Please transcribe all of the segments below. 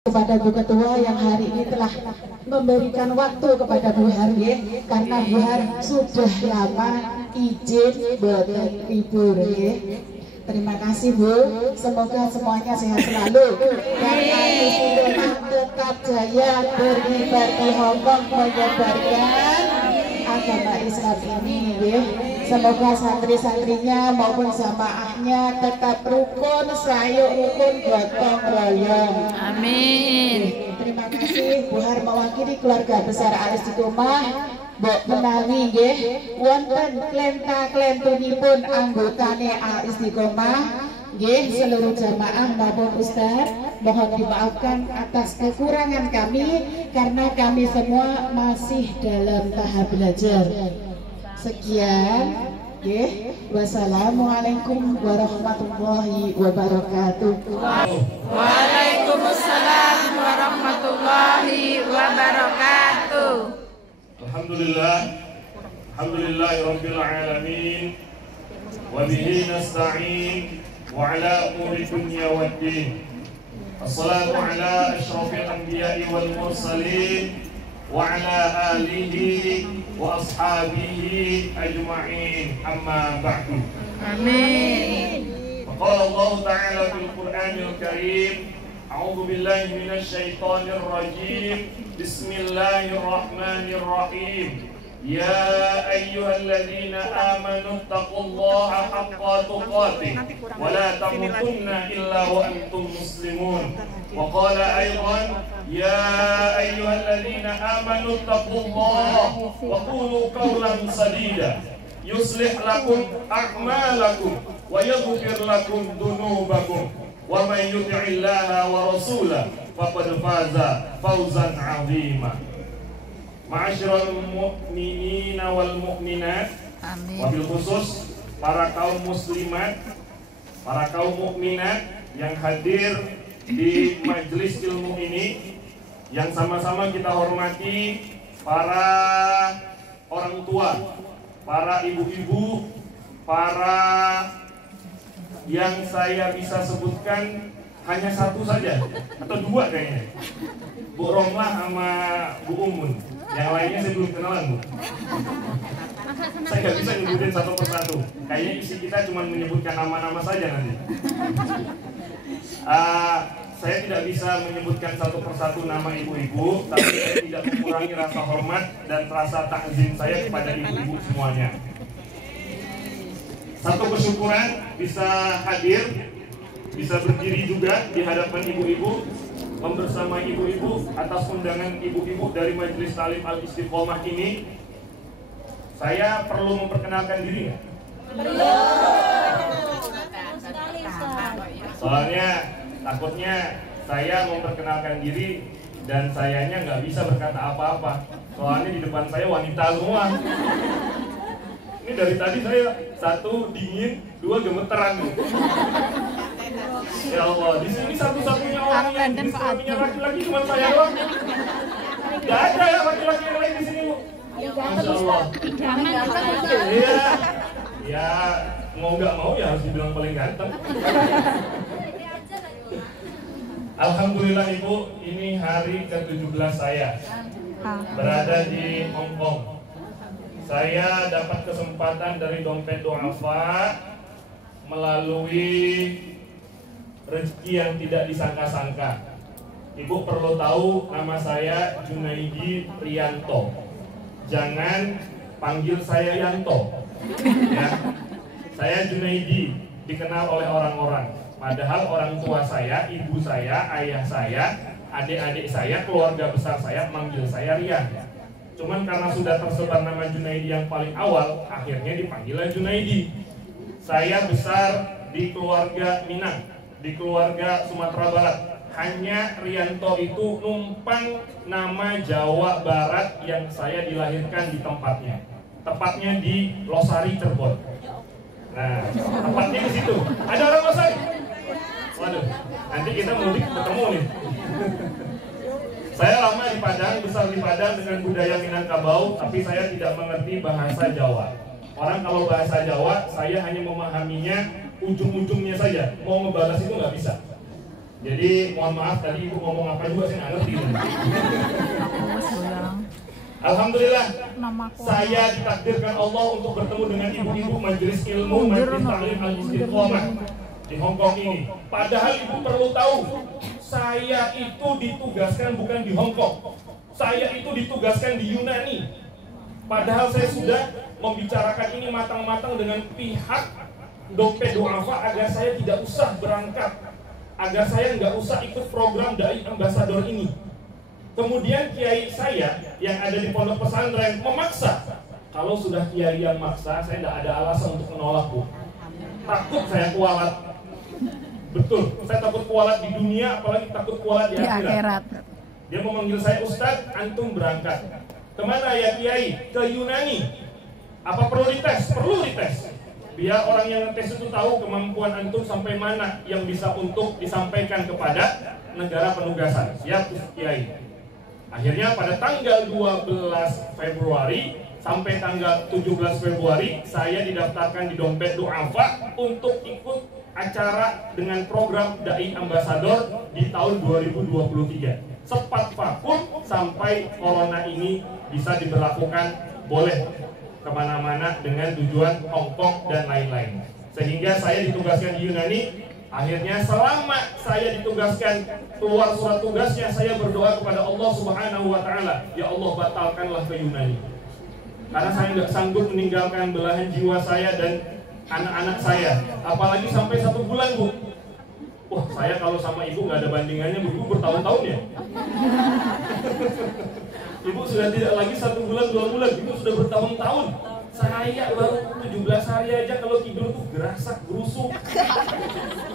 kepada Bu Ketua yang hari ini telah memberikan waktu kepada Bu Har ya, karena Bu Har sudah lama izin boten libur ya. Terima kasih Bu, semoga semuanya sehat selalu dan Istiqomah tetap jaya berkibar di Hongkong menyebarkan agama Islam ini ya. Semoga santri-santrinya maupun jamaahnya tetap rukun, sayuk rukun, gotong royong. Amin. Terima kasih Bu Har mewakili keluarga besar Al Istiqomah. Mbok menawi nggih wonten klenta-klentunipun anggotane Al Istiqomah nggih seluruh jamaah maupun ustaz, mohon dimaafkan atas kekurangan kami karena kami semua masih dalam tahap belajar. Sekian, wassalamualaikum warahmatullahi wabarakatuh. Waalaikumsalam warahmatullahi wabarakatuh. Alhamdulillahirabbil alamin wa bihi nasta'in wa ala umuri dunya waddin. Wassalatu ala asyrafil anbiya'i wal mursalin wa ala alihi wa ashabihi ajma'in, amma ba'du. Amin. Qala Allah ta'ala fil Qur'anil Karim, a'udzu billahi minasy syaithanir rajim. Bismillahirrahmanirrahim. Ya ayyuhalladzina amanu taqullaha haqqa tuqatih wa la tamutunna illa wa antum muslimun. Wa qala aydan ya ayyuhalladzina amanu taqullaha wa qulu qawlan sadida yuslih lakum a'malakum wa yaghfir lakum dhunubakum wa may yuti'illaha wa rasulahu faqad faza fawzan 'azima. Ma'asyiral mu'minina wal mu'minat, wabil khusus para kaum muslimat, para kaum mukminat yang hadir di majelis ilmu ini, yang sama-sama kita hormati para orang tua, para ibu-ibu, para yang saya bisa sebutkan hanya satu saja atau dua kayaknya, Bu Romlah sama Bu Umun. Yang lainnya saya belum kenalan Bu. Saya nggak bisa nyebutin satu persatu. Kayaknya isi kita cuma menyebutkan nama-nama saja nanti. Saya tidak bisa menyebutkan satu persatu nama ibu-ibu, tapi saya tidak mengurangi rasa hormat dan rasa takzim saya kepada ibu-ibu semuanya. Satu kesyukuran bisa hadir, bisa berdiri juga di hadapan ibu-ibu, membersama ibu-ibu atas undangan ibu-ibu dari Majelis Talim Al Istiqomah ini. Saya perlu memperkenalkan diri nggak? Perlu. Soalnya takutnya saya memperkenalkan diri dan sayanya nggak bisa berkata apa-apa. Soalnya di depan saya wanita semua. Ini dari tadi saya satu dingin, dua gemeteran. Ya Allah, di sini satu-satunya orang yang bisa punya laki-laki cuma saya doang. Gak ada ya laki-laki yang lain di sini Bu. Masya Allah. Iya, ya mau nggak mau ya harus dibilang paling ganteng. Alhamdulillah Ibu, ini hari ke-17 saya berada di Hong Kong. Saya dapat kesempatan dari Dompet Du'afa melalui rezeki yang tidak disangka-sangka. Ibu perlu tahu nama saya Junaidi Rianto. Jangan panggil saya Yanto. Ya. Saya Junaidi, dikenal oleh orang-orang. Padahal orang tua saya, ibu saya, ayah saya, adik-adik saya, keluarga besar saya manggil saya Rian. Cuman karena sudah tersebar nama Junaidi yang paling awal, akhirnya dipanggillah Junaidi. Saya besar di keluarga Minang, di keluarga Sumatera Barat. Hanya Rianto itu numpang nama Jawa Barat yang saya dilahirkan di tempatnya. Tepatnya di Losari, Cirebon. Nah, tempatnya di situ. Ada orang Losari? Waduh, nanti kita mudik ketemu nih. Saya lama di Padang, besar di Padang dengan budaya Minangkabau, tapi saya tidak mengerti bahasa Jawa. Orang kalau bahasa Jawa, saya hanya memahaminya ujung-ujungnya saja. Mau ngebalas itu nggak bisa. Jadi mohon maaf tadi ibu ngomong apa juga saya nggak ngerti. Alhamdulillah, saya ditakdirkan Allah untuk bertemu dengan ibu-ibu majelis ilmu Majelis Taklim Al-Istiqomah di Hong Kong ini. Padahal ibu perlu tahu, saya itu ditugaskan bukan di Hong Kong, saya itu ditugaskan di Yunani. Padahal saya sudah membicarakan ini matang-matang dengan pihak Dompet Du'afa agar saya tidak usah berangkat, agar saya nggak usah ikut program Dai Ambasador ini. Kemudian kiai saya yang ada di pondok pesantren memaksa. Kalau sudah kiai yang maksa, saya tidak ada alasan untuk menolak, Bu. Takut saya kualat. Betul, saya takut kualat di dunia, apalagi takut kualat di akhirat. Dia memanggil saya, Ustadz, antum berangkat. Kemana ya kiai? Ke Yunani. Apa perlu dites? Perlu dites. Biar orang yang ngetes itu tahu kemampuan antum sampai mana yang bisa untuk disampaikan kepada negara penugasan. Siap, kiai. Akhirnya pada tanggal 12 Februari sampai tanggal 17 Februari saya didaftarkan di Dompet Du'afa untuk ikut acara dengan program Dai Ambasador di tahun 2023. Sepat vakum sampai corona ini bisa diberlakukan boleh kemana-mana dengan tujuan Hong Kong dan lain-lain. Sehingga saya ditugaskan di Yunani. Akhirnya selama saya ditugaskan keluar surat tugasnya, saya berdoa kepada Allah Subhanahu wa Ta'ala, ya Allah batalkanlah ke Yunani, karena saya nggak sanggup meninggalkan belahan jiwa saya dan anak-anak saya, apalagi sampai 1 bulan, Bu. Wah, saya kalau sama ibu nggak ada bandingannya, Bu. Ibu bertahun-tahun ya. Ibu sudah tidak lagi 1 bulan, 2 bulan, ibu sudah bertahun-tahun. Saya baru 17 hari aja kalau tidur tuh gerasak, gerusuk.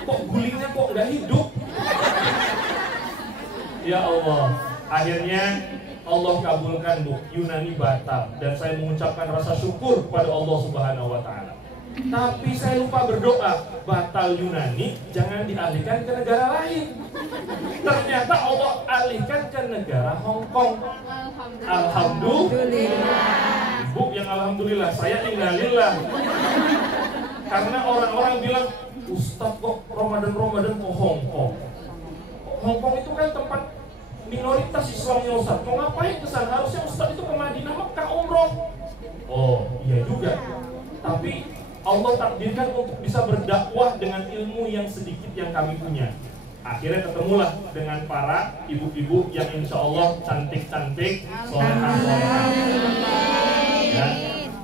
Kok gulingnya kok nggak hidup? Ya Allah, akhirnya Allah kabulkan, Bu. Yunani batal dan saya mengucapkan rasa syukur kepada Allah Subhanahu wa Ta'ala. Tapi saya lupa berdoa, batal Yunani jangan dialihkan ke negara lain. Ternyata Allah alihkan ke negara Hong Kong. Alhamdulillah. Bu, yang alhamdulillah, saya innalillah. Karena orang-orang bilang, Ustadz kok Ramadan ke Hong Kong? Hong Kong itu kan tempat minoritas Islamnya, Ustadz. Mau ngapain ke sana? Harusnya Ustadz itu ke Madinah, Mekah, umroh. Oh, iya juga. Tapi Allah takdirkan untuk bisa berdakwah dengan ilmu yang sedikit yang kami punya. Akhirnya ketemulah dengan para ibu-ibu yang insya Allah cantik-cantik, solehah-solehah. Ya,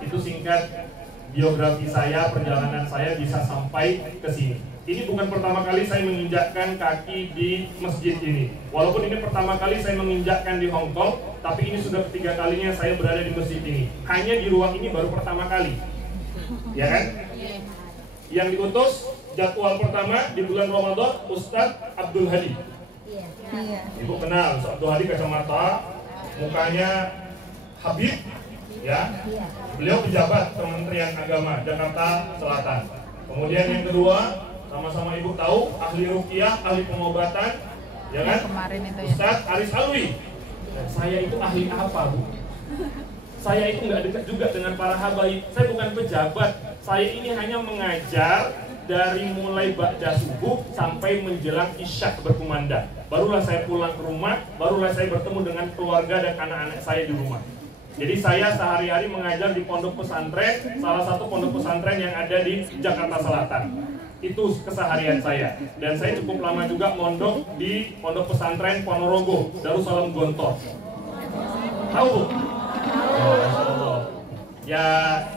itu singkat biografi saya, perjalanan saya bisa sampai ke sini. Ini bukan pertama kali saya menginjakkan kaki di masjid ini. Walaupun ini pertama kali saya menginjakkan di Hong Kong, tapi ini sudah ketiga kalinya saya berada di masjid ini. Hanya di ruang ini baru pertama kali. Ya kan? Yang diutus jadwal pertama di bulan Ramadan Ustadz Abdul Hadi. Ibu kenal Ustadz Abdul Hadi, kacamata, mukanya Habib. Ya, beliau pejabat Kementerian Agama Jakarta Selatan. Kemudian yang kedua, sama-sama ibu tahu, ahli ruqyah, ahli pengobatan, ya kan? Ustadz Aris Alwi. Saya itu ahli apa, Bu? Saya itu nggak dekat juga dengan para habaib. Saya bukan pejabat. Saya ini hanya mengajar dari mulai ba'da subuh sampai menjelang isya berkumandang. Barulah saya pulang ke rumah, barulah saya bertemu dengan keluarga dan anak-anak saya di rumah. Jadi saya sehari-hari mengajar di pondok pesantren, salah satu pondok pesantren yang ada di Jakarta Selatan. Itu keseharian saya. Dan saya cukup lama juga mondok di pondok pesantren Ponorogo, Darussalam Gontor. Tahu, Bu? Oh, ya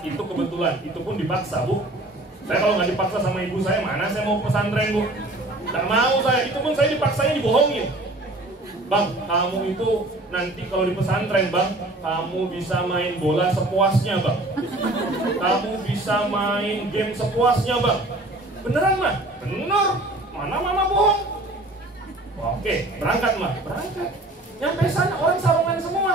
itu kebetulan, itu pun dipaksa, Bu. Saya kalau nggak dipaksa sama ibu saya, mana saya mau pesantren, Bu? Nggak mau saya, itu pun saya dipaksanya dibohongin. Bang, kamu itu nanti kalau di pesantren, Bang, kamu bisa main bola sepuasnya, Bang. Kamu bisa main game sepuasnya, Bang. Beneran, Mah? Bener. Mana mama bohong? Oke, berangkat, Mah. Berangkat. Nyampe sana orang sarungan semua.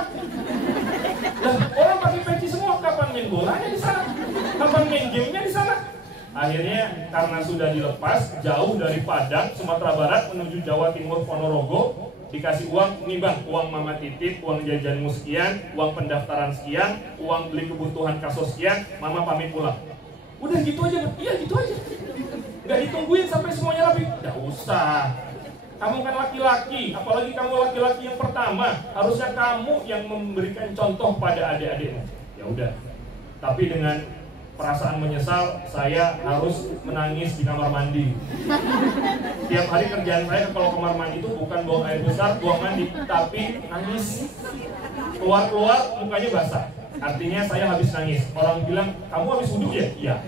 Lah, orang pakai peci semua. Kapan main bolanya di sana? Kapan main gamenya di sana? Akhirnya karena sudah dilepas jauh dari Padang, Sumatera Barat menuju Jawa Timur, Ponorogo, dikasih uang, nih Bang, uang mama titip, uang jajanmu sekian, uang pendaftaran sekian, uang beli kebutuhan kasus sekian, mama pamit pulang. Udah gitu aja, iya gitu aja. Nggak ditungguin sampai semuanya rapi. Nggak usah. Kamu kan laki-laki, apalagi kamu laki-laki yang pertama, harusnya kamu yang memberikan contoh pada adik-adikmu. Ya udah. Tapi dengan perasaan menyesal, saya harus menangis di kamar mandi. Tiap hari kerjaan saya kalau kamar mandi itu bukan buang air besar, buang mandi, tapi nangis. Keluar-keluar mukanya basah. Artinya saya habis nangis. Orang bilang, kamu habis wudhu ya? Iya.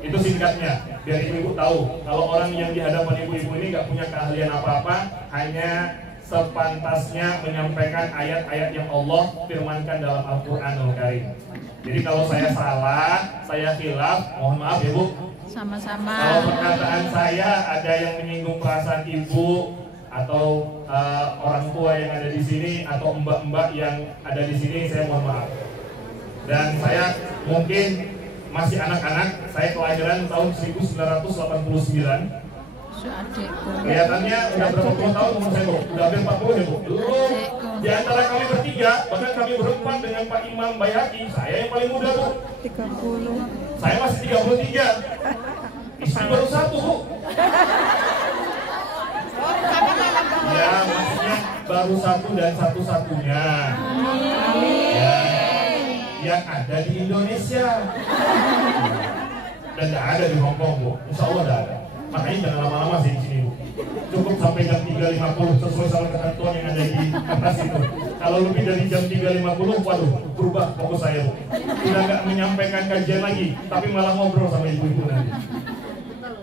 Itu singkatnya, biar ibu-ibu tahu kalau orang yang di hadapan ibu-ibu ini nggak punya keahlian apa-apa, hanya sepantasnya menyampaikan ayat-ayat yang Allah firmankan dalam Al-Quranul Karim. Jadi kalau saya salah, saya khilaf, mohon maaf ya Bu. Sama-sama. Kalau perkataan saya ada yang menyinggung perasaan ibu atau orang tua yang ada di sini atau mbak-mbak yang ada di sini, saya mohon maaf. Dan saya mungkin masih anak-anak, saya kelahiran tahun 1989. Kelihatannya udah berapa puluh tahun umur saya Bu? Udah hampir 40 ya Bu? Belum. Di antara kami bertiga, bahkan kami berempat dengan Pak Imam Bayhaqi, saya yang paling muda Bu. 30. Saya masih 33. Istri baru satu Bu. Ya, maksudnya baru satu dan satu-satunya. Ya, yang ada di Indonesia. Dan tidak ada di Hongkong Bu. Insya Allah tidak ada. Makanya jangan lama-lama sih di sini Bu. Cukup sampai jam 3.50 sesuai sama ketentuan yang ada di atas itu. Kalau lebih dari jam 3.50, waduh, berubah fokus saya Bu. Sudah nggak menyampaikan kajian lagi, tapi malah ngobrol sama ibu-ibu nanti.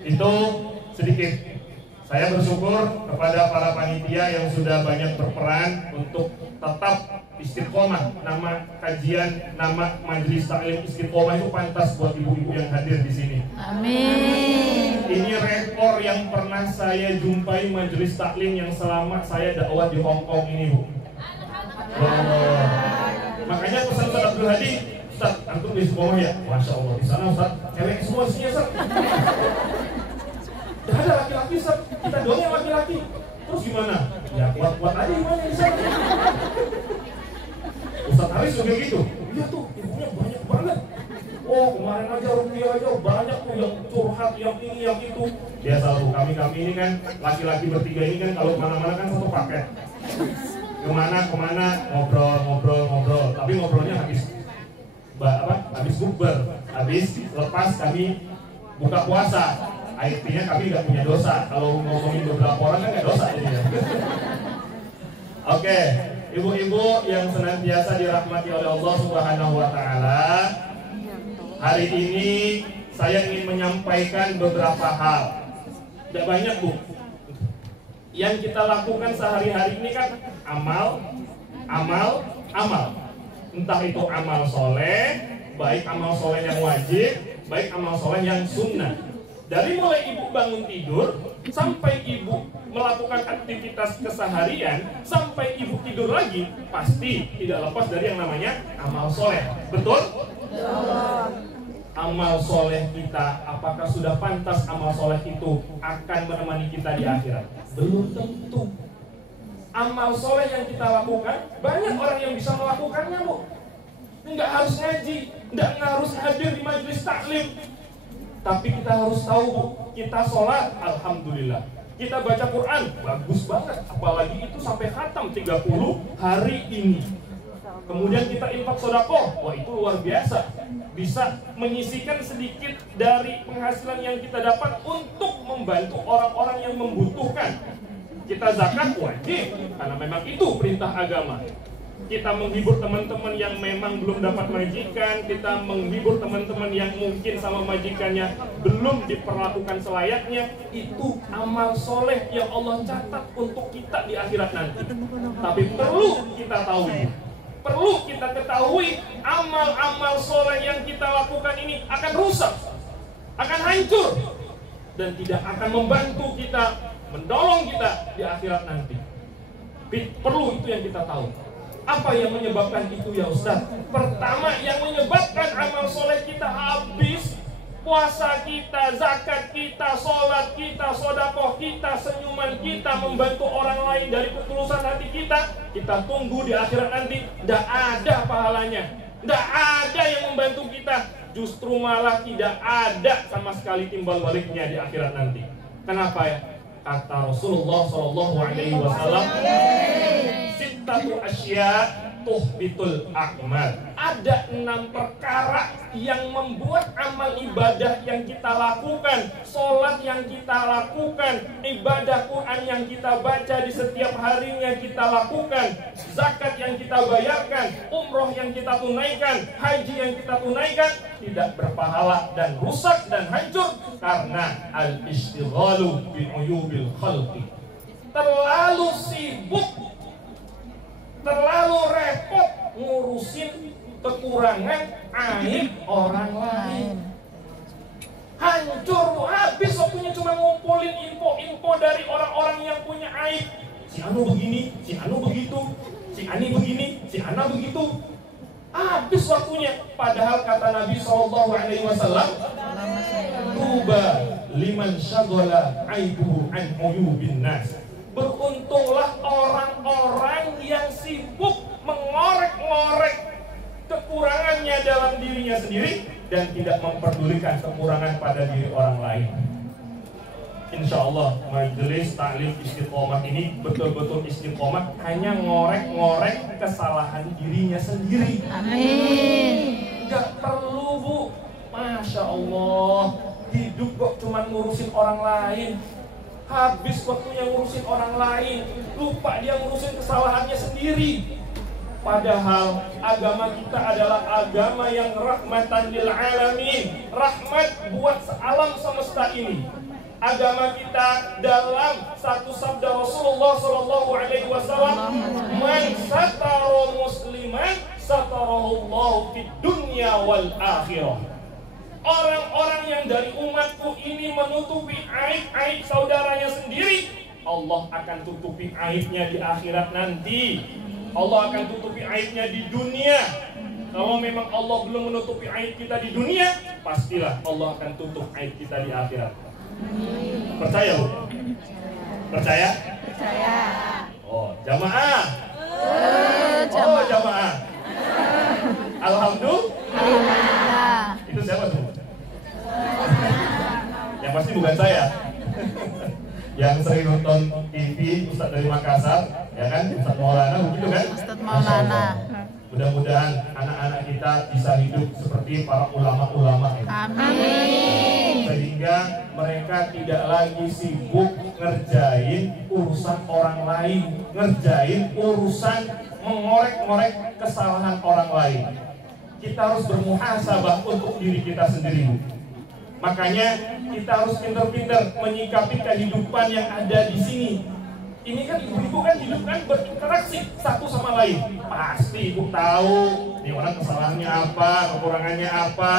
Itu sedikit. Saya bersyukur kepada para panitia yang sudah banyak berperan untuk tetap istiqomah. Nama kajian, nama majelis taklim istiqomah itu pantas buat ibu-ibu yang hadir di sini. Amin. Ini rekor yang pernah saya jumpai majelis taklim yang selama saya dakwah di Hongkong ini Bu. Makanya pesan Ustaz Abdul Hadi, Ustaz, antum di istiqomah ya? Masya Allah, di sana Ustaz, cewek semua isinya Ustaz. Tidak ada laki-laki Ustaz, kita doang yang laki-laki. Terus gimana? Ya kuat-kuat aja gimana di sana. Ustaz Haris juga gitu. Iya tuh, ibunya banyak banget. Oh kemarin aja rupiah aja banyak tuh yang curhat, yang ini, yang itu. Biasa tuh, kami ini kan laki-laki bertiga ini kan kalau kemana-mana kan satu paket. Kemana ngobrol. Tapi ngobrolnya habis bukber, habis lepas kami buka puasa. Artinya kami nggak punya dosa. Kalau ngomongin beberapa orang kan nggak dosa ini ya. Oke, ibu-ibu yang senantiasa dirahmati oleh Allah Subhanahu wa Ta'ala, hari ini saya ingin menyampaikan beberapa hal. Tidak banyak Bu. Yang kita lakukan sehari-hari ini kan amal. Entah itu amal soleh, baik amal soleh yang wajib, baik amal soleh yang sunnah. Dari mulai ibu bangun tidur sampai ibu melakukan aktivitas keseharian sampai ibu tidur lagi, pasti tidak lepas dari yang namanya amal soleh. Betul? Amal soleh kita, apakah sudah pantas amal soleh itu akan menemani kita di akhirat? Belum tentu. Amal soleh yang kita lakukan, banyak orang yang bisa melakukannya Bu. Nggak harus ngaji, nggak harus hadir di majelis taklim. Tapi kita harus tahu Bu, kita sholat, alhamdulillah. Kita baca Quran, bagus banget. Apalagi itu sampai khatam 30 hari ini. Kemudian kita infak sedekah, wah itu luar biasa. Bisa menyisihkan sedikit dari penghasilan yang kita dapat untuk membantu orang-orang yang membutuhkan. Kita zakat wajib, karena memang itu perintah agama. Kita menghibur teman-teman yang memang belum dapat majikan, kita menghibur teman-teman yang mungkin sama majikannya belum diperlakukan selayaknya. Itu amal soleh yang Allah catat untuk kita di akhirat nanti. Tapi perlu kita tahu, perlu kita ketahui, amal-amal soleh yang kita lakukan ini akan rusak, akan hancur, dan tidak akan membantu kita, mendorong kita di akhirat nanti. Perlu itu yang kita tahu. Apa yang menyebabkan itu ya Ustaz? Pertama, yang menyebabkan amal soleh kita habis, puasa kita, zakat kita, sholat kita, sodakoh kita, senyuman kita, membantu orang lain dari ketulusan hati kita tunggu di akhirat nanti, tidak ada pahalanya, tidak ada yang membantu kita, justru malah tidak ada sama sekali timbal baliknya di akhirat nanti. Kenapa ya? Kata Rasulullah Shallallahu Alaihi Wasallam, sittatu asya tuhbitul a'mal. Ada 6 perkara yang membuat amal ibadah yang kita lakukan, sholat yang kita lakukan, ibadah Quran yang kita baca di setiap harinya kita lakukan, zakat yang kita bayarkan, umroh yang kita tunaikan, haji yang kita tunaikan, tidak berpahala dan rusak dan hancur karena al-istighalu bi uyubil khalqi. Terlalu sibuk, terlalu repot ngurusin kekurangan aib orang lain. Hancur, habis waktunya cuma ngumpulin info-info dari orang-orang yang punya aib. Si Anu begini, si Anu begitu, si Ani begini, si Ana begitu. Habis waktunya. Padahal kata Nabi SAW, tuba liman syaghala aibuhu an uyubin nas. Beruntunglah orang-orang yang sibuk mengorek-ngorek kekurangannya dalam dirinya sendiri dan tidak memperdulikan kekurangan pada diri orang lain. Insya Allah majelis taklim istiqomah ini betul-betul istiqomah, hanya ngorek-ngorek kesalahan dirinya sendiri. Amin. Gak perlu Bu, Masya Allah, hidup kok cuma ngurusin orang lain. Habis waktunya ngurusin orang lain, lupa dia ngurusin kesalahannya sendiri. Padahal agama kita adalah agama yang rahmatan lil alamin, rahmat buat alam semesta ini. Agama kita dalam satu sabda Rasulullah Shallallahu Alaihi Wasallam, man satara musliman satarahullahu fid dunya wal akhirah. Orang-orang yang dari umatku ini menutupi aib-aib saudaranya sendiri, Allah akan tutupi aibnya di akhirat nanti. Allah akan tutupi aibnya di dunia. Kalau memang Allah belum menutupi aib kita di dunia, pastilah Allah akan tutup aib kita di akhirat. Percaya Bu? Percaya? Percaya. Oh, jamaah. Oh, jamaah. Alhamdulillah. Itu siapa tuh? Yang pasti bukan saya. Yang sering nonton TV Ustadz dari Makassar, ya kan? Ustadz Maulana, begitu kan? Ustadz Maulana. Mudah-mudahan anak-anak kita bisa hidup seperti para ulama-ulama ini. Amin. Sehingga mereka tidak lagi sibuk ngerjain urusan orang lain, ngerjain urusan mengorek-ngorek kesalahan orang lain. Kita harus bermuhasabah untuk diri kita sendiri. Makanya kita harus pintar-pintar menyikapi kehidupan yang ada di sini. Ini kan ibu-ibu kan hidup kan berinteraksi satu sama lain. Pasti ibu tahu nih orang kesalahannya apa, kekurangannya apa.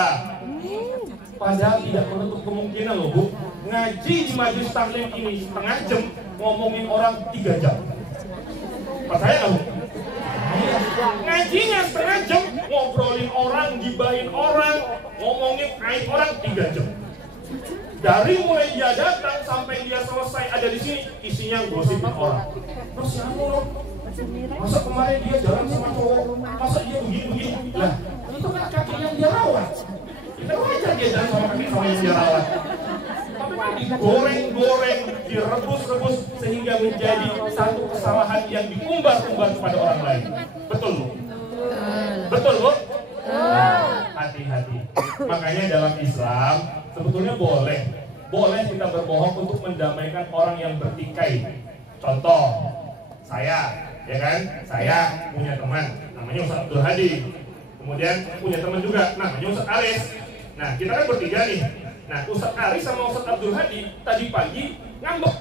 Padahal tidak menutup kemungkinan loh Bu, ngaji di majelis taklim ini setengah jam, ngomongin orang 3 jam. Percaya nggak Bu? Ngajinya setengah jam, ngobrolin orang, gibahin orang, ngomongin aib orang 3 jam. Dari mulai dia datang sampai dia selesai ada di sini, isinya gosipin orang. Terus ya masa kemarin dia jalan sama cowok, masa dia begini-begini? Lah, itu kan kaki yang dia rawat. Itu wajar dia jalan sama kaki yang dia rawat. Tapi kan digoreng-goreng, direbus-rebus sehingga menjadi satu kesalahan yang diumbar-umbar kepada orang lain. Betul Bu? Betul Bu? Hati-hati. Makanya dalam Islam sebetulnya boleh kita berbohong untuk mendamaikan orang yang bertikai. Contoh, saya, ya kan? Saya punya teman namanya Ustadz Abdul Hadi. Kemudian punya teman juga namanya Ustadz Aris. Nah, kita kan bertiga nih. Nah, Ustadz Aris sama Ustadz Abdul Hadi tadi pagi ngambek.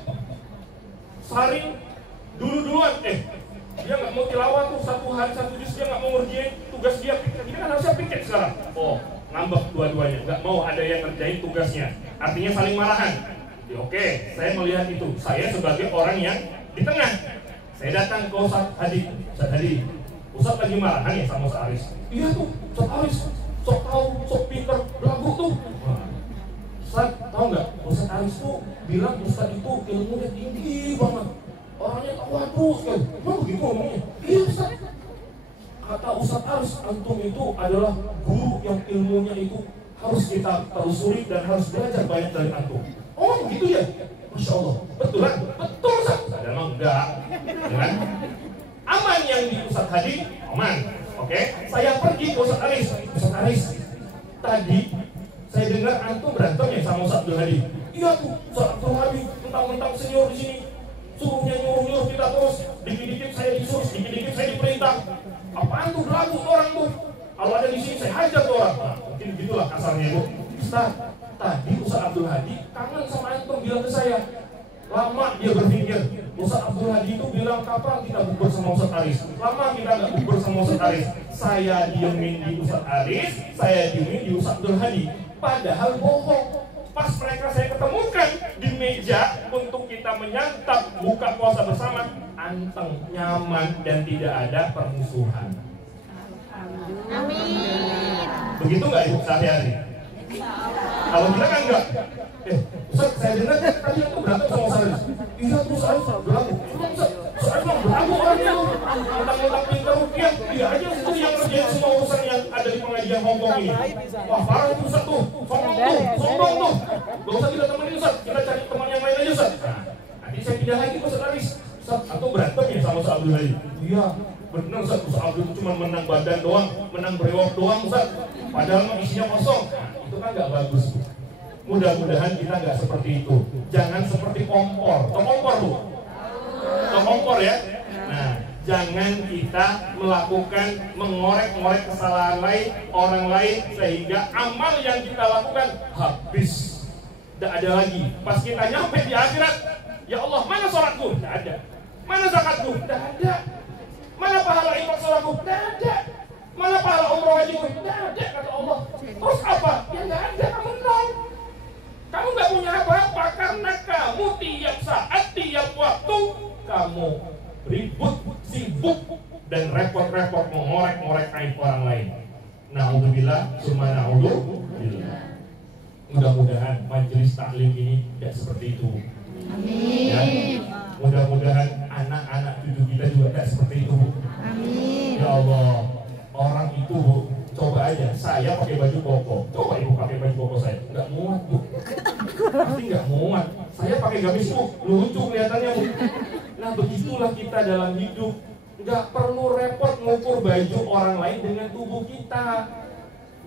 Saring duluan. Dia nggak mau tilawah tuh 1 hari 1 juz, dia nggak mau ngerjain tugas dia. Kita kan harusnya piket sekarang. Oh, ngambek dua-duanya, nggak mau ada yang ngerjain tugasnya. Artinya saling marahan. Ya, oke, saya melihat itu. Saya sebagai orang yang di tengah. Saya datang ke Ustadz Hadi. Ustadz Hadi, Ustadz lagi marahan ya sama Ustadz Aris. Iya tuh, Ustadz Aris sok tahu, sok pinter, belagu tuh. Ustadz, tahu nggak? Ustadz Aris tuh bilang Ustadz itu ilmunya tinggi banget. Orangnya waduh sekali. Emang begitu ngomongnya? Iya Ustadz. Kata Ustadz Aris, antum itu adalah guru yang ilmunya itu harus kita telusuri dan harus belajar banyak dari antum. Oh begitu ya? Masya Allah, betul kan? Betul Ustaz. Sadar mah enggak, kan? Aman yang di Ustaz Hadi, aman. Oke, saya pergi ke Ustaz Aris. Ustaz Aris, tadi saya dengar antum berantem ya sama Ustaz Abdul Hadi. Iya tuh, Ustaz Abdul Hadi mentang-mentang senior di sini, suruhnya nyuruh kita terus, dikit-dikit saya disuruh, dikit-dikit saya diperintah. Apaan tuh belagu orang tuh? Kalau ada di sini saya hajar tuh orang. Nah, mungkin gitulah kasarnya Bu. Ustaz, tadi Ustaz Abdul Hadi kangen sama antum bilang ke saya. Lama dia berpikir, Ustaz Abdul Hadi itu bilang kapan kita bubur sama Ustaz Aris. Lama kita nggak bubur sama Ustaz Aris. Saya diemin di Ustaz Aris, saya diemin di Ustaz Abdul Hadi. Padahal bohong. Pas mereka saya ketemukan di meja untuk kita menyantap buka puasa bersama, anteng, nyaman, dan tidak ada permusuhan. Amin. Begitu nggak Ibu sehari-hari? Kalau kita kan enggak. Ustaz, saya dengar tadi itu berantem sama Ustaz. Iya terus Ustaz berantem. Ustaz mah berantem orangnya. Mentang-mentang pintar rupiah, dia aja itu yang ngerjain semua urusan yang ada di pengajian Hongkong ini. Wah parah itu Ustaz tuh, sombong tuh. Gak usah kita temenin Ustaz, kita cari teman yang lain aja Ustaz. Nah, nanti saya pindah lagi ke Ustaz Aris. Ustaz, atau berantem ya sama Ustaz Abdul Hadi? Iya, benar Ustaz, Ustaz Abdul cuma menang badan doang, menang brewok doang Ustaz. Padahal isinya kosong. Nah, itu kan gak bagus. Mudah-mudahan kita nggak seperti itu. Jangan seperti kompor. Kompor Bu. Kompor ya. Nah, jangan kita melakukan mengorek-ngorek kesalahan lain orang lain sehingga amal yang kita lakukan habis. Tidak ada lagi. Pas kita nyampe di akhirat, ya Allah, mana sholatku? Tidak ada. Mana zakatku? Tidak ada. Mana pahala infak sholatku? Tidak ada. Mana pahala umroh hajiku? Tidak ada, kata Allah. Terus apa? Ya tidak ada, kamu nol. Kamu nggak punya apa-apa karena kamu tiap saat, tiap waktu kamu ribut, sibuk, dan repot-repot mengorek-ngorek aib orang lain. Na'udzubillah, summa na'udzubillah. Mudah-mudahan majelis taklim ini tidak seperti itu. Amin. Ya, mudah-mudahan anak-anak cucu kita juga tidak seperti itu. Amin. Ya Allah, orang itu Bu, coba aja, saya pakai baju koko, coba Ibu pakai baju koko saya, nggak muat Bu, pasti nggak muat. Saya pakai gamis Bu, lucu kelihatannya Bu. Nah begitulah kita dalam hidup, nggak perlu repot ngukur baju orang lain dengan tubuh kita.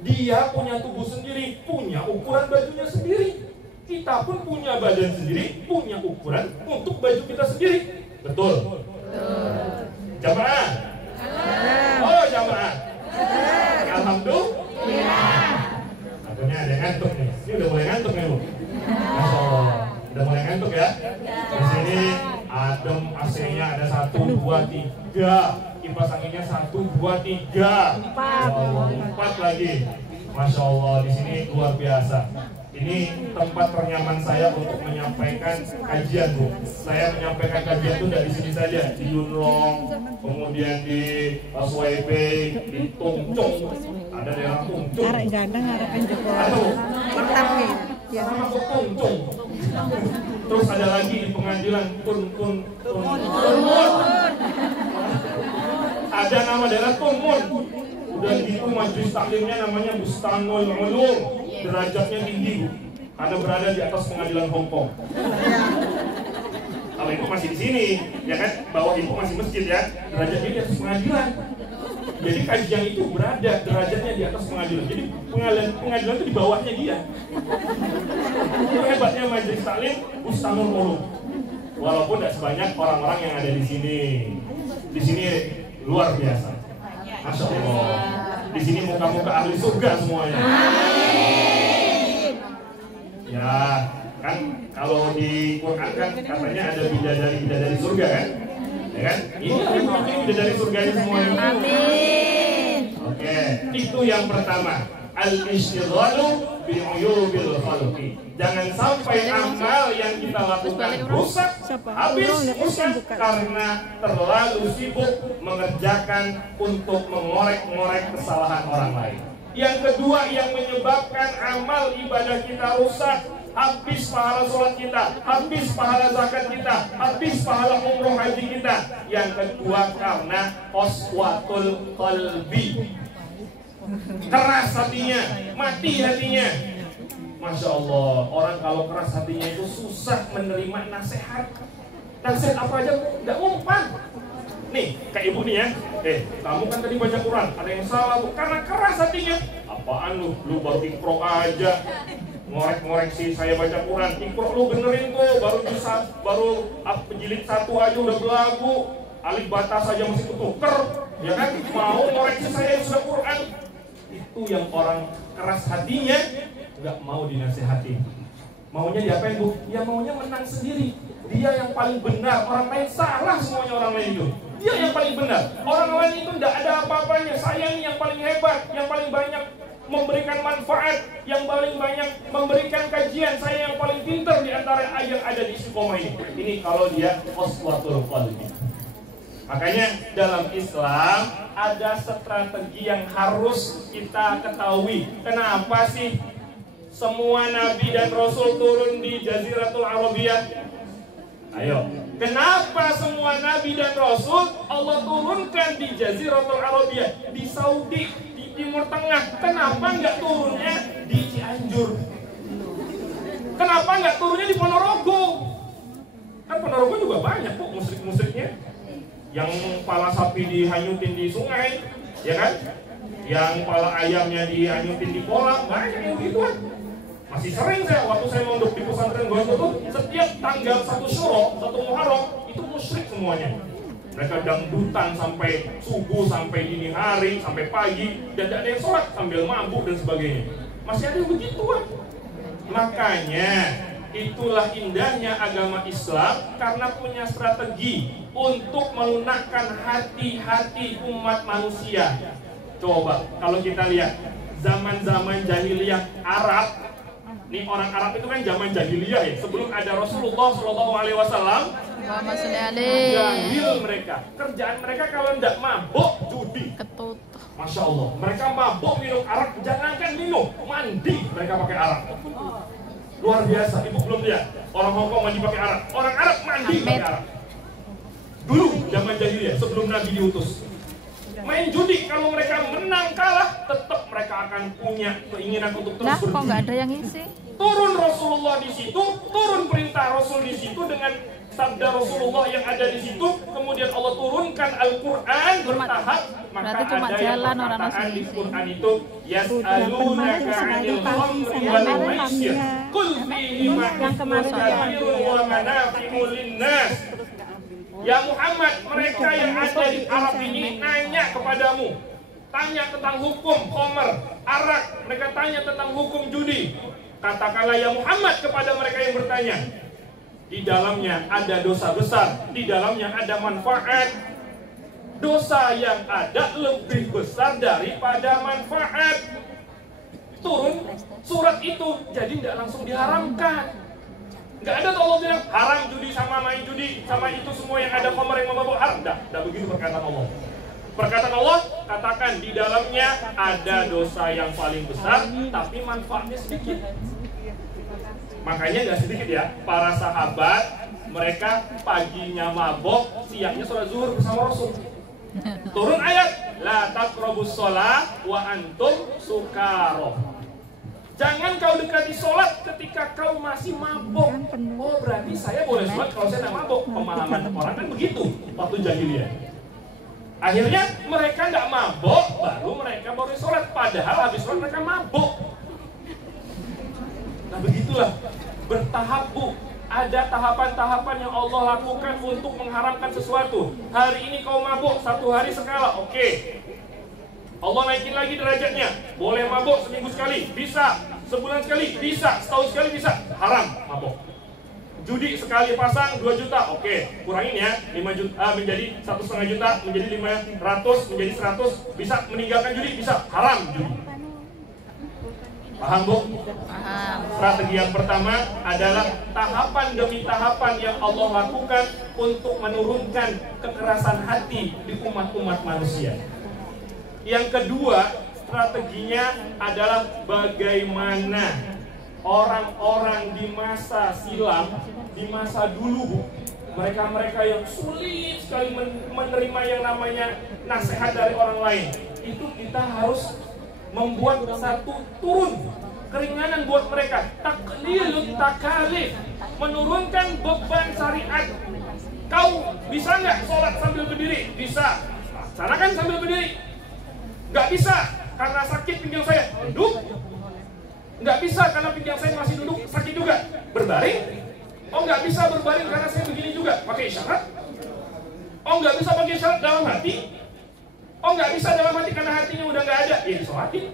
Dia punya tubuh sendiri, punya ukuran bajunya sendiri. Kita pun punya badan sendiri, punya ukuran untuk baju kita sendiri. Betul? Jamaah? Oh jamaah? Alhamdulillah. Akhirnya ada yang ngantuk nih. Ini udah mulai ngantuk nih Bu. Masya Allah. Udah mulai ngantuk ya. Di sini adem, AC-nya ada 1, 2, 3. Kipas anginnya 1, 2, 3. 4 lagi. Masya Allah. Di sini luar biasa. Ini tempat ternyaman saya untuk menyampaikan kajian Bu. Saya menyampaikan kajian itu dari sini saja, di Yunlong, kemudian di Swebe, di Tungcung, ada daerah Tungcung. Arek gandeng, arek Joko. Mantap nih. Sama ke Tungcung. Terus ada lagi di pengadilan Tunmun. Ada nama daerah Tunmun. Udah gitu majelis taklimnya namanya Bustanul Ulum. Derajatnya tinggi Bu, karena berada di atas pengadilan Hongkong. Kalau Ibu masih di sini, ya kan, bawah Ibu masih masjid ya, derajatnya di atas pengadilan. Jadi kajian itu berada derajatnya di atas pengadilan. Jadi pengadilan itu di bawahnya dia. Itu hebatnya majelis taklim Bustanul Ulum. Walaupun tidak sebanyak orang-orang yang ada di sini. Di sini luar biasa. Masya Allah. Di sini muka-muka ahli surga semuanya. Ya, kan kalau di Quran kan katanya ada bidadari surga kan? Ya kan? Ini bidadari surganya semuanya. Amin. Oke, itu yang pertama. Al-istighalu bi'uyubil khalqi. Jangan sampai amal yang kita lakukan rusak, habis rusak karena terlalu sibuk mengerjakan untuk mengorek-ngorek kesalahan orang lain. Yang kedua yang menyebabkan amal ibadah kita rusak, habis pahala sholat kita, habis pahala zakat kita, habis pahala umroh haji kita. Yang kedua karena qaswatul qalbi, keras hatinya, mati hatinya. Masya Allah, orang kalau keras hatinya itu susah menerima nasihat. Nasihat apa aja nggak umpan. Nih, kayak ibu nih ya. Kamu kan tadi baca Quran, ada yang salah bu. Karena keras hatinya. Apaan lu baru ikro aja. Ngorek-ngorek sih saya baca Quran. Ikro lu benerin tuh, baru jilid 1 aja udah belagu. Alif batas saja masih ketuker. Ya kan? Mau ngoreksi saya yang sudah Quran. Itu yang orang keras hatinya nggak mau dinasihati. Maunya diapain bu? Ya maunya menang sendiri. Dia yang paling benar, orang lain salah semuanya orang lain itu. Dia yang paling benar. Orang lain itu tidak ada apa-apanya. Saya ini yang paling hebat, yang paling banyak memberikan manfaat, yang paling banyak memberikan kajian. Saya yang paling pintar di antara yang ada di Istiqomah ini. Ini kalau dia uswatul qalbi. Makanya dalam Islam ada strategi yang harus kita ketahui. Kenapa sih semua nabi dan rasul turun di Jaziratul Arabiyah? Ayo, kenapa semua nabi dan rasul Allah turunkan di Jaziratul Arabiyah, di Saudi, di Timur Tengah? Kenapa nggak turunnya di Cianjur? Kenapa nggak turunnya di Ponorogo? Kan Ponorogo juga banyak kok musyrik-musyriknya. Yang pala sapi dihanyutin di sungai, ya kan? Yang pala ayamnya dihanyutin di kolam, banyak yang gituan. Masih sering saya, waktu saya mondok di pesantren Gonto tuh, setiap tanggal 1 Syuro, 1 Muharram, itu musyrik semuanya. Mereka dangdutan sampai subuh, sampai dini hari, sampai pagi, dan tidak ada yang sholat sambil mabuk dan sebagainya. Masih ada yang begituan. Makanya itulah indahnya agama Islam karena punya strategi untuk melunakkan hati-hati umat manusia. Coba kalau kita lihat zaman-zaman jahiliyah Arab. Nih orang Arab itu kan zaman jahiliyah ya, sebelum ada Rasulullah SAW. Jahil mereka, kerjaan mereka kalau tidak mabuk judi. Masya Allah, mereka mabuk minum arak, jangankan minum, mandi mereka pakai arak. Luar biasa, ibu belum lihat orang Hongkong mandi pakai arak, orang Arab mandi pakai arak. Dulu zaman jahiliyah sebelum Nabi diutus. Main judi, kalau mereka menang kalah, tetap mereka akan punya keinginan untuk terus berjudi. Kok nggak ada yang isi? Turun Rasulullah di situ, turun perintah Rasul di situ dengan sabda Rasulullah yang ada di situ. Kemudian Allah turunkan Al-Quran bertahap. Maka ada yang perkataan di Quran itu yas'alunaka 'anil khamri wal maisir qul fihima ithmun kabirun wa manafi'u lin-nas. Ya Muhammad, mereka yang ada di Arab ini nanya kepadamu, tanya tentang hukum khamr, arak, mereka tanya tentang hukum judi. Katakanlah ya Muhammad kepada mereka yang bertanya, di dalamnya ada dosa besar, di dalamnya ada manfaat. Dosa yang ada lebih besar daripada manfaat. Turun surat itu, jadi tidak langsung diharamkan. Nggak ada tuh Allah bilang haram judi sama main judi sama itu semua yang ada khamr yang memabuk haram. Nggak begitu perkataan Allah. Perkataan Allah katakan di dalamnya ada dosa yang paling besar tapi manfaatnya sedikit. Makanya nggak sedikit ya para sahabat, mereka paginya mabok, siangnya sholat zuhur bersama Rasul. Turun ayat la taqrabus shalah wa antum sukara. Jangan kau dekati sholat ketika kau masih mabok. Oh berarti saya boleh sholat kalau saya tidak mabok. Pemahaman orang kan begitu waktu jahiliyah. Akhirnya mereka tidak mabok, baru mereka boleh sholat. Padahal habis sholat mereka mabok. Nah begitulah, bertahap bu. Ada tahapan-tahapan yang Allah lakukan untuk mengharamkan sesuatu. Hari ini kau mabok, 1 hari sekala, oke. Allah naikin lagi derajatnya. Boleh mabok seminggu sekali, bisa. Sebulan sekali, bisa. Setahun sekali, bisa. Haram mabok. Judi sekali pasang 2 juta, oke. Kurangin ya, 5 juta menjadi 1,5 juta, menjadi 500, menjadi 100. Bisa meninggalkan judi, bisa. Haram judi. Paham bu? Paham. Strategi yang pertama adalah tahapan demi tahapan yang Allah lakukan untuk menurunkan kekerasan hati di umat-umat manusia. Yang kedua, strateginya adalah bagaimana orang-orang di masa silam, di masa dulu, mereka-mereka yang sulit sekali menerima yang namanya nasihat dari orang lain, itu kita harus membuat satu turun keringanan buat mereka. Taqlilun takalif, menurunkan beban syariat. Kau bisa nggak sholat sambil berdiri? Bisa. Laksanakan sambil berdiri. Nggak bisa karena sakit pinggang saya, duduk. Nggak bisa karena pinggang saya masih duduk, sakit juga, berbaring. Oh, nggak bisa berbaring karena saya begini juga, pakai isyarat. Oh, nggak bisa pakai isyarat dalam hati. Oh, nggak bisa dalam hati karena hatinya udah nggak ada, ya disolatin.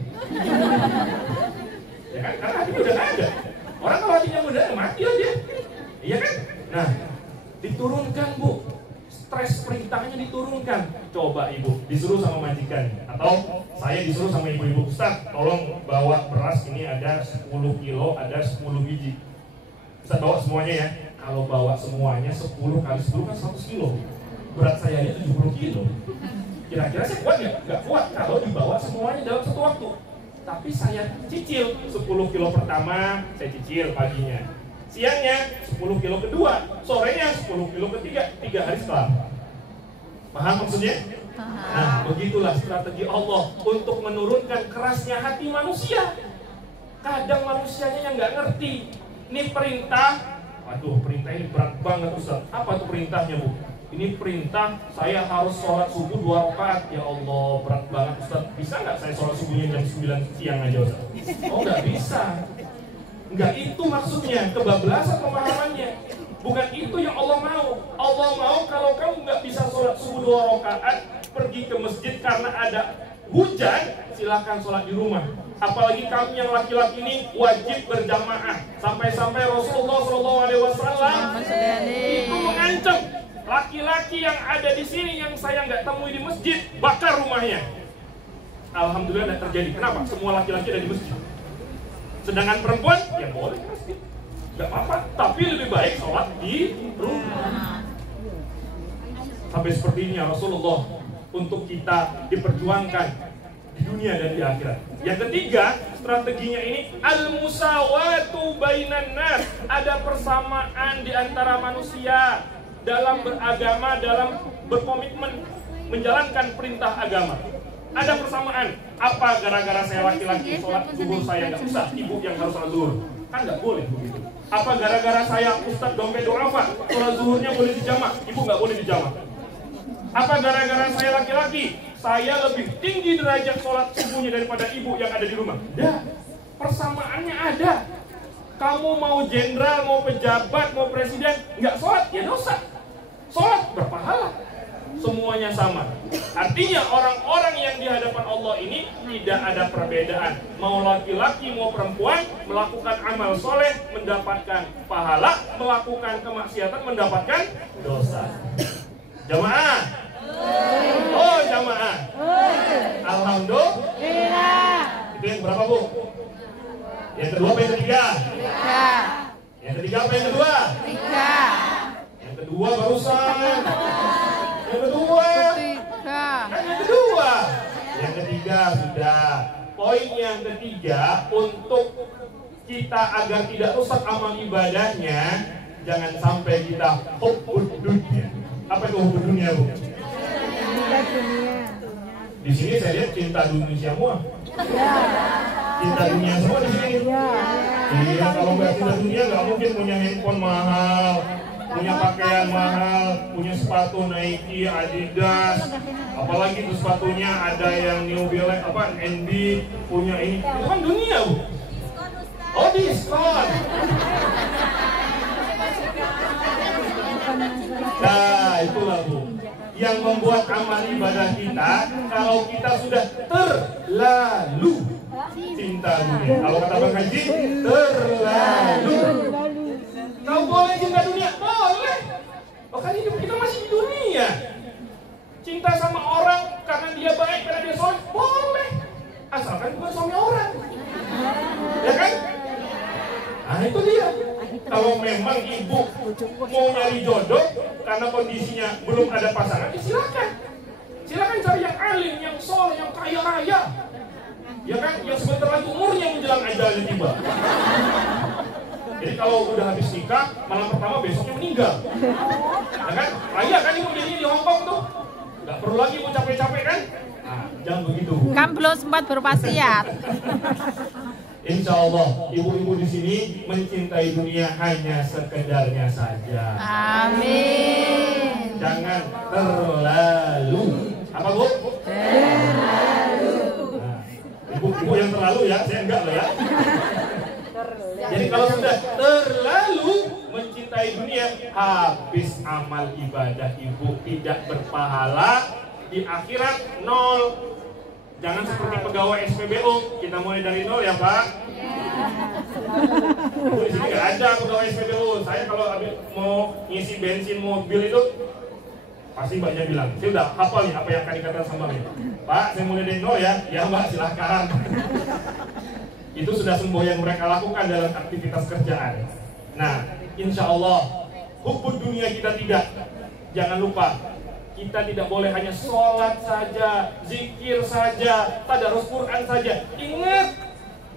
Ya kan, karena hatinya udah nggak ada. Orang kalau hatinya udah ada, mati lah dia. Iya kan? Nah, diturunkan Bu, stres perintahnya diturunkan. Coba ibu disuruh sama majikan, atau saya disuruh sama ibu-ibu, Ustaz tolong bawa beras, ini ada 10 kilo, ada 10 biji. Ustaz bawa semuanya ya. Kalau bawa semuanya 10 kali 10 kan 100 kilo. Berat saya ini 70 kilo. Kira-kira saya kuat ya? Nggak kuat kalau dibawa semuanya dalam satu waktu. Tapi saya cicil 10 kilo pertama, saya cicil paginya. Siangnya 10 kilo kedua, sorenya 10 kilo ketiga, 3 hari setelah. Paham maksudnya? Nah, begitulah strategi Allah untuk menurunkan kerasnya hati manusia. Kadang manusianya yang nggak ngerti. Ini perintah, waduh perintah ini berat banget Ustaz. Apa tuh perintahnya Bu? Ini perintah saya harus sholat subuh 2 rakaat. Ya Allah, berat banget Ustaz. Bisa nggak saya sholat subuhnya jam 9 siang aja Ustaz? Oh nggak bisa. Nggak itu maksudnya, kebablasan pemahamannya. Bukan itu yang Allah mau. Allah mau kalau kamu nggak bisa sholat subuh 2 rakaat, pergi ke masjid karena ada hujan, silahkan sholat di rumah. Apalagi kami yang laki-laki ini wajib berjamaah. Sampai-sampai Rasulullah SAW itu mengancam laki-laki yang ada di sini yang saya nggak temui di masjid, bakar rumahnya. Alhamdulillah tidak terjadi. Kenapa? Semua laki-laki ada di masjid. Sedangkan perempuan, ya boleh ke masjid, nggak apa-apa. Tapi lebih baik sholat di rumah. Sampai seperti ini ya Rasulullah untuk kita diperjuangkan di dunia dan di akhirat. Yang ketiga, strateginya ini al-musawatu bainan nas. Ada persamaan di antara manusia dalam beragama, dalam berkomitmen menjalankan perintah agama. Ada persamaan. Apa gara-gara saya laki-laki sholat zuhur saya nggak usah, ibu yang harus sholat zuhur? Kan nggak boleh begitu. Apa gara-gara saya Ustaz dompet doafa, sholat zuhurnya boleh dijamak, ibu nggak boleh dijamak? Apa gara-gara saya laki-laki, saya lebih tinggi derajat sholat subuhnya daripada ibu yang ada di rumah? Ya, persamaannya ada. Kamu mau jenderal, mau pejabat, mau presiden, nggak sholat, ya dosa. Sholat berpahala. Semuanya sama. Artinya orang-orang yang di hadapan Allah ini tidak ada perbedaan. Mau laki-laki, mau perempuan, melakukan amal soleh, mendapatkan pahala, melakukan kemaksiatan, mendapatkan dosa. Jamaah. Oh jamaah. Alhamdulillah. Itu yang berapa Bu? Yang kedua apa yang ketiga? 3. Yang ketiga apa yang kedua? 3. Yang kedua barusan. Yang kedua. Yang kedua. Yang ketiga sudah. Poin yang ketiga untuk kita agar tidak rusak amal ibadahnya, jangan sampai kita hubbud dunya. Apa itu hubbud dunya Bu? Di sini saya lihat cinta dunia semua. Cinta dunia semua di sini. Iya, kalau nggak cinta dunia nggak mungkin punya handphone mahal, punya pakaian mahal, punya sepatu Nike, Adidas, apalagi itu sepatunya ada yang New Balance, apa NB, punya ini. Itu kan dunia Bu. Oh diskon. Nah itulah Bu, yang membuat amal ibadah kita kalau kita sudah terlalu cinta dunia. Kalau kata Bang Haji, terlalu. Kau boleh cinta dunia? Boleh. Oh kan hidup kita masih di dunia. Cinta sama orang karena dia baik, karena dia soleh, boleh. Asalkan bukan suami orang. Ya kan? Nah itu dia. Kalau memang ibu mau nyari jodoh karena kondisinya belum ada pasangan, ya silakan. Silakan cari yang alim, yang soleh, yang kaya raya. Ya kan, yang sebentar lagi umurnya menjelang ajalnya tiba. Jadi kalau udah habis nikah, malam pertama besoknya meninggal. Ya kan, kaya kan ibu jadinya di Hongkong tuh. Nggak perlu lagi mau capek-capek kan? Nah, jangan begitu. Kan belum sempat berwasiat. Insya Allah ibu-ibu di sini mencintai dunia hanya sekedarnya saja. Amin. Jangan terlalu. Apa Bu? Terlalu. Nah, ibu-ibu yang terlalu ya, saya enggak loh ya. Jadi kalau sudah terlalu mencintai dunia, habis amal ibadah ibu, tidak berpahala, di akhirat nol. Jangan seperti pegawai SPBU, kita mulai dari nol ya Pak. Bu, di sini nggak ada pegawai SPBU. Saya kalau mau ngisi bensin mobil itu, pasti Mbaknya bilang, saya udah hafal nih apa yang akan dikatakan sama Mbak. Pak, saya mulai dari nol ya. Ya Mbak, silahkan. Itu sudah semua yang mereka lakukan dalam aktivitas kerjaan. Nah, insya Allah hukum dunia kita tidak. Jangan lupa, kita tidak boleh hanya sholat saja, zikir saja, tadarus Quran saja. Ingat,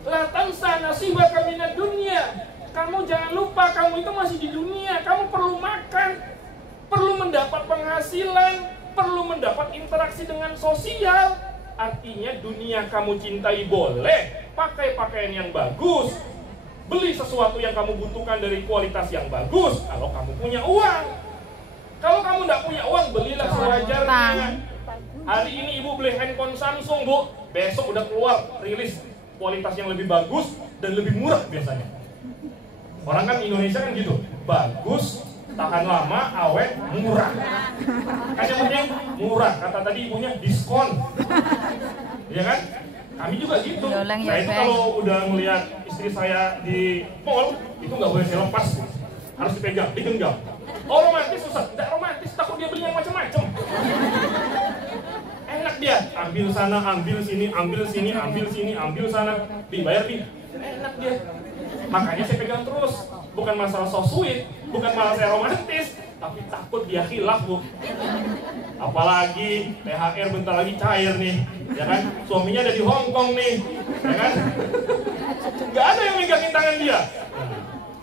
la tansa nasibaka minad dunya. Kamu jangan lupa, kamu itu masih di dunia. Kamu perlu makan, perlu mendapat penghasilan, perlu mendapat interaksi dengan sosial. Artinya dunia kamu cintai boleh, pakai pakaian yang bagus, beli sesuatu yang kamu butuhkan dari kualitas yang bagus kalau kamu punya uang. Kalau kamu tidak punya uang, belilah sewajarnya. Hari ini ibu beli handphone Samsung Bu, besok udah keluar rilis kualitas yang lebih bagus dan lebih murah biasanya. Orang kan Indonesia kan gitu, bagus, tahan lama, awet, murah. Kan yang penting murah, kata tadi ibunya diskon. Ya kan? Kami juga gitu. Nah itu kalau udah melihat istri saya di mall, itu nggak boleh saya lepas, harus dipegang, digenggam. Oh romantis susah, tidak romantis, takut dia beli yang macam-macam. Enak dia, ambil sana, ambil sini, ambil sini, ambil sini, ambil sana, dibayar di, enak dia. Makanya saya pegang terus, bukan masalah so sweet, bukan masalah saya romantis, tapi takut dia khilaf Bu. Apalagi THR bentar lagi cair nih, ya kan? Suaminya ada di Hong Kong nih, ya kan? Gak ada yang megangin tangan dia.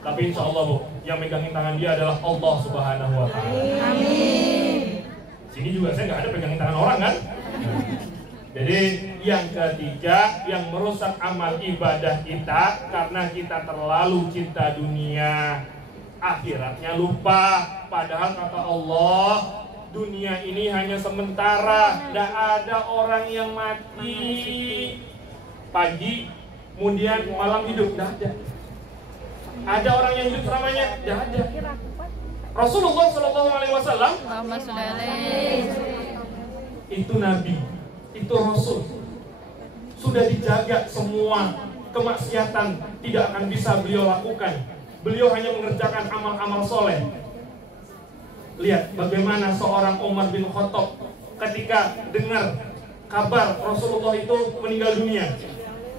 Tapi insya Allah Bu, yang megangin tangan dia adalah Allah Subhanahu Wa Taala. Amin. Sini juga saya nggak ada pegangin tangan orang kan? Jadi yang ketiga yang merusak amal ibadah kita karena kita terlalu cinta dunia, akhiratnya lupa. Padahal kata Allah, dunia ini hanya sementara, tidak ada orang yang mati pagi kemudian malam hidup, tidak ada. Ada orang yang hidup selamanya? Tidak ada. Rasulullah SAW itu nabi, itu rasul, sudah dijaga semua kemaksiatan tidak akan bisa beliau lakukan. Beliau hanya mengerjakan amal-amal soleh. Lihat bagaimana seorang Umar bin Khattab ketika dengar kabar Rasulullah itu meninggal dunia.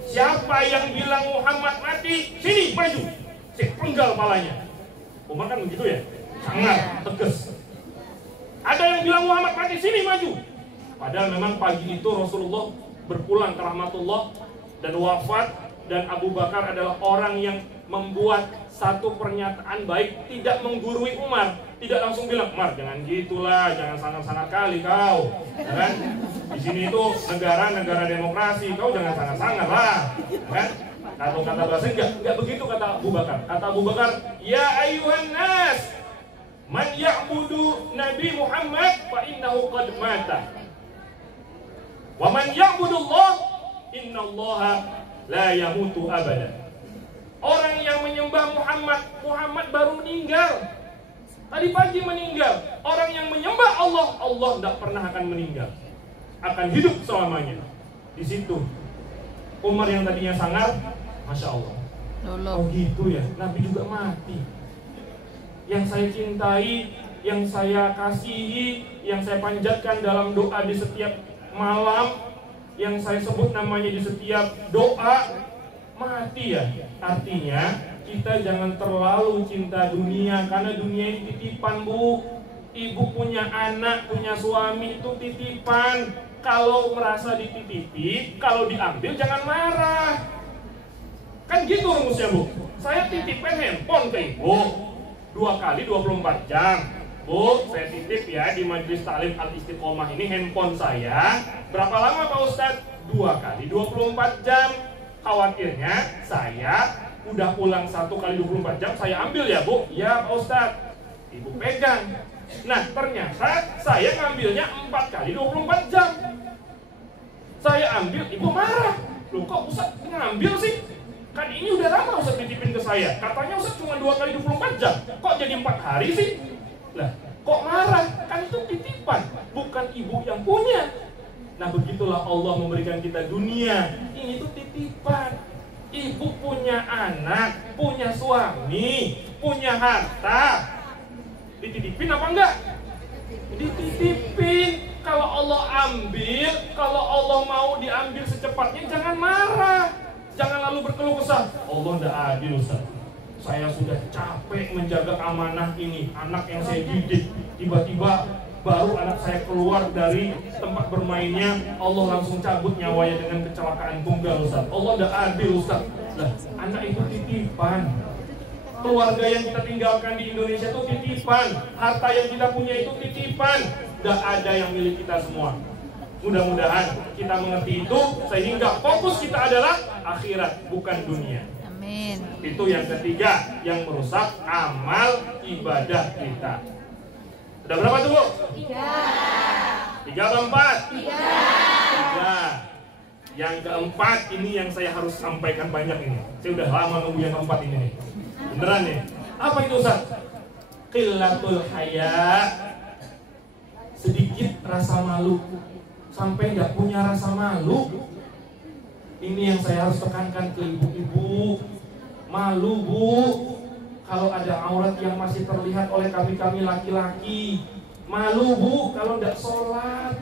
Siapa yang bilang Muhammad mati, sini maju, saya penggal palanya. Umar kan begitu ya, sangat tegas. Ada yang bilang Muhammad mati, sini maju. Padahal memang pagi itu Rasulullah berpulang ke rahmatullah dan wafat, dan Abu Bakar adalah orang yang membuat satu pernyataan baik, tidak menggurui Umar, tidak langsung bilang, Umar jangan gitulah, jangan sangat-sangat kali kau, ya kan? Di sini itu negara demokrasi, kau jangan sangat-sangat lah, ya kan? Kata bahasa enggak begitu kata Abu Bakar. Kata Abu Bakar, ya ayuhan nas, man ya'budu Nabi Muhammad fa innahu qad mata. Wa man ya'budullah innallaha la yamutu abada. Orang yang menyembah Muhammad baru meninggal. Tadi pagi meninggal. Orang yang menyembah Allah tidak pernah akan meninggal. Akan hidup selamanya. Di situ Umar yang tadinya sangar, Masya Allah. Oh gitu ya, Nabi juga mati. Yang saya cintai, yang saya kasihi, yang saya panjatkan dalam doa di setiap malam, yang saya sebut namanya di setiap doa, mati ya. Artinya kita jangan terlalu cinta dunia, karena dunia ini titipan Bu. Ibu punya anak, punya suami itu titipan. Kalau merasa dititipi, kalau diambil jangan marah. Kan gitu rumusnya Bu. Saya titipkan handphone ke Ibu 2 kali 24 jam. Bu, saya titip ya di Majelis Ta'lim Al-Istiqomah ini handphone saya. Berapa lama Pak Ustadz? 2 kali 24 jam. Khawatirnya saya udah pulang 1 kali 24 jam, saya ambil ya Bu? Ya Pak Ustadz. Ibu pegang. Nah ternyata saya ngambilnya 4 kali 24 jam. Saya ambil, ibu marah. Loh kok Ustadz ngambil sih? Kan ini udah lama Ustadz titipin ke saya. Katanya Ustadz cuma 2 kali 24 jam. Kok jadi 4 hari sih? Lah kok marah? Kan itu titipan, bukan ibu yang punya. Nah begitulah Allah memberikan kita dunia. Ini tuh titipan. Ibu punya anak, punya suami, punya harta. Dititipin apa enggak? Dititipin. Kalau Allah ambil, kalau Allah mau diambil secepatnya, jangan marah. Jangan lalu berkeluh kesah. Allah enggak adil Ustaz. Saya sudah capek menjaga amanah ini, anak yang saya didik. Tiba-tiba baru anak saya keluar dari tempat bermainnya, Allah langsung cabut nyawanya dengan kecelakaan tunggal Ustaz. Allah enggak adil Ustaz. Lah, anak itu titipan. Keluarga yang kita tinggalkan di Indonesia itu titipan. Harta yang kita punya itu titipan. Gak ada yang milik kita semua. Mudah-mudahan kita mengerti itu sehingga fokus kita adalah akhirat, bukan dunia. Amin. Itu yang ketiga yang merusak amal ibadah kita. Sudah berapa tuh Bu? 3. 3 atau 4? 3. Yang keempat ini yang saya harus sampaikan banyak ini. Saya udah lama nunggu yang keempat ini nih. Beneran nih. Apa itu Ustaz? Qillatul haya. Sedikit rasa malu. Sampai nggak punya rasa malu. Ini yang saya harus tekankan ke ibu-ibu. Malu Bu kalau ada aurat yang masih terlihat oleh kami-kami laki-laki. Malu Bu kalau nggak sholat.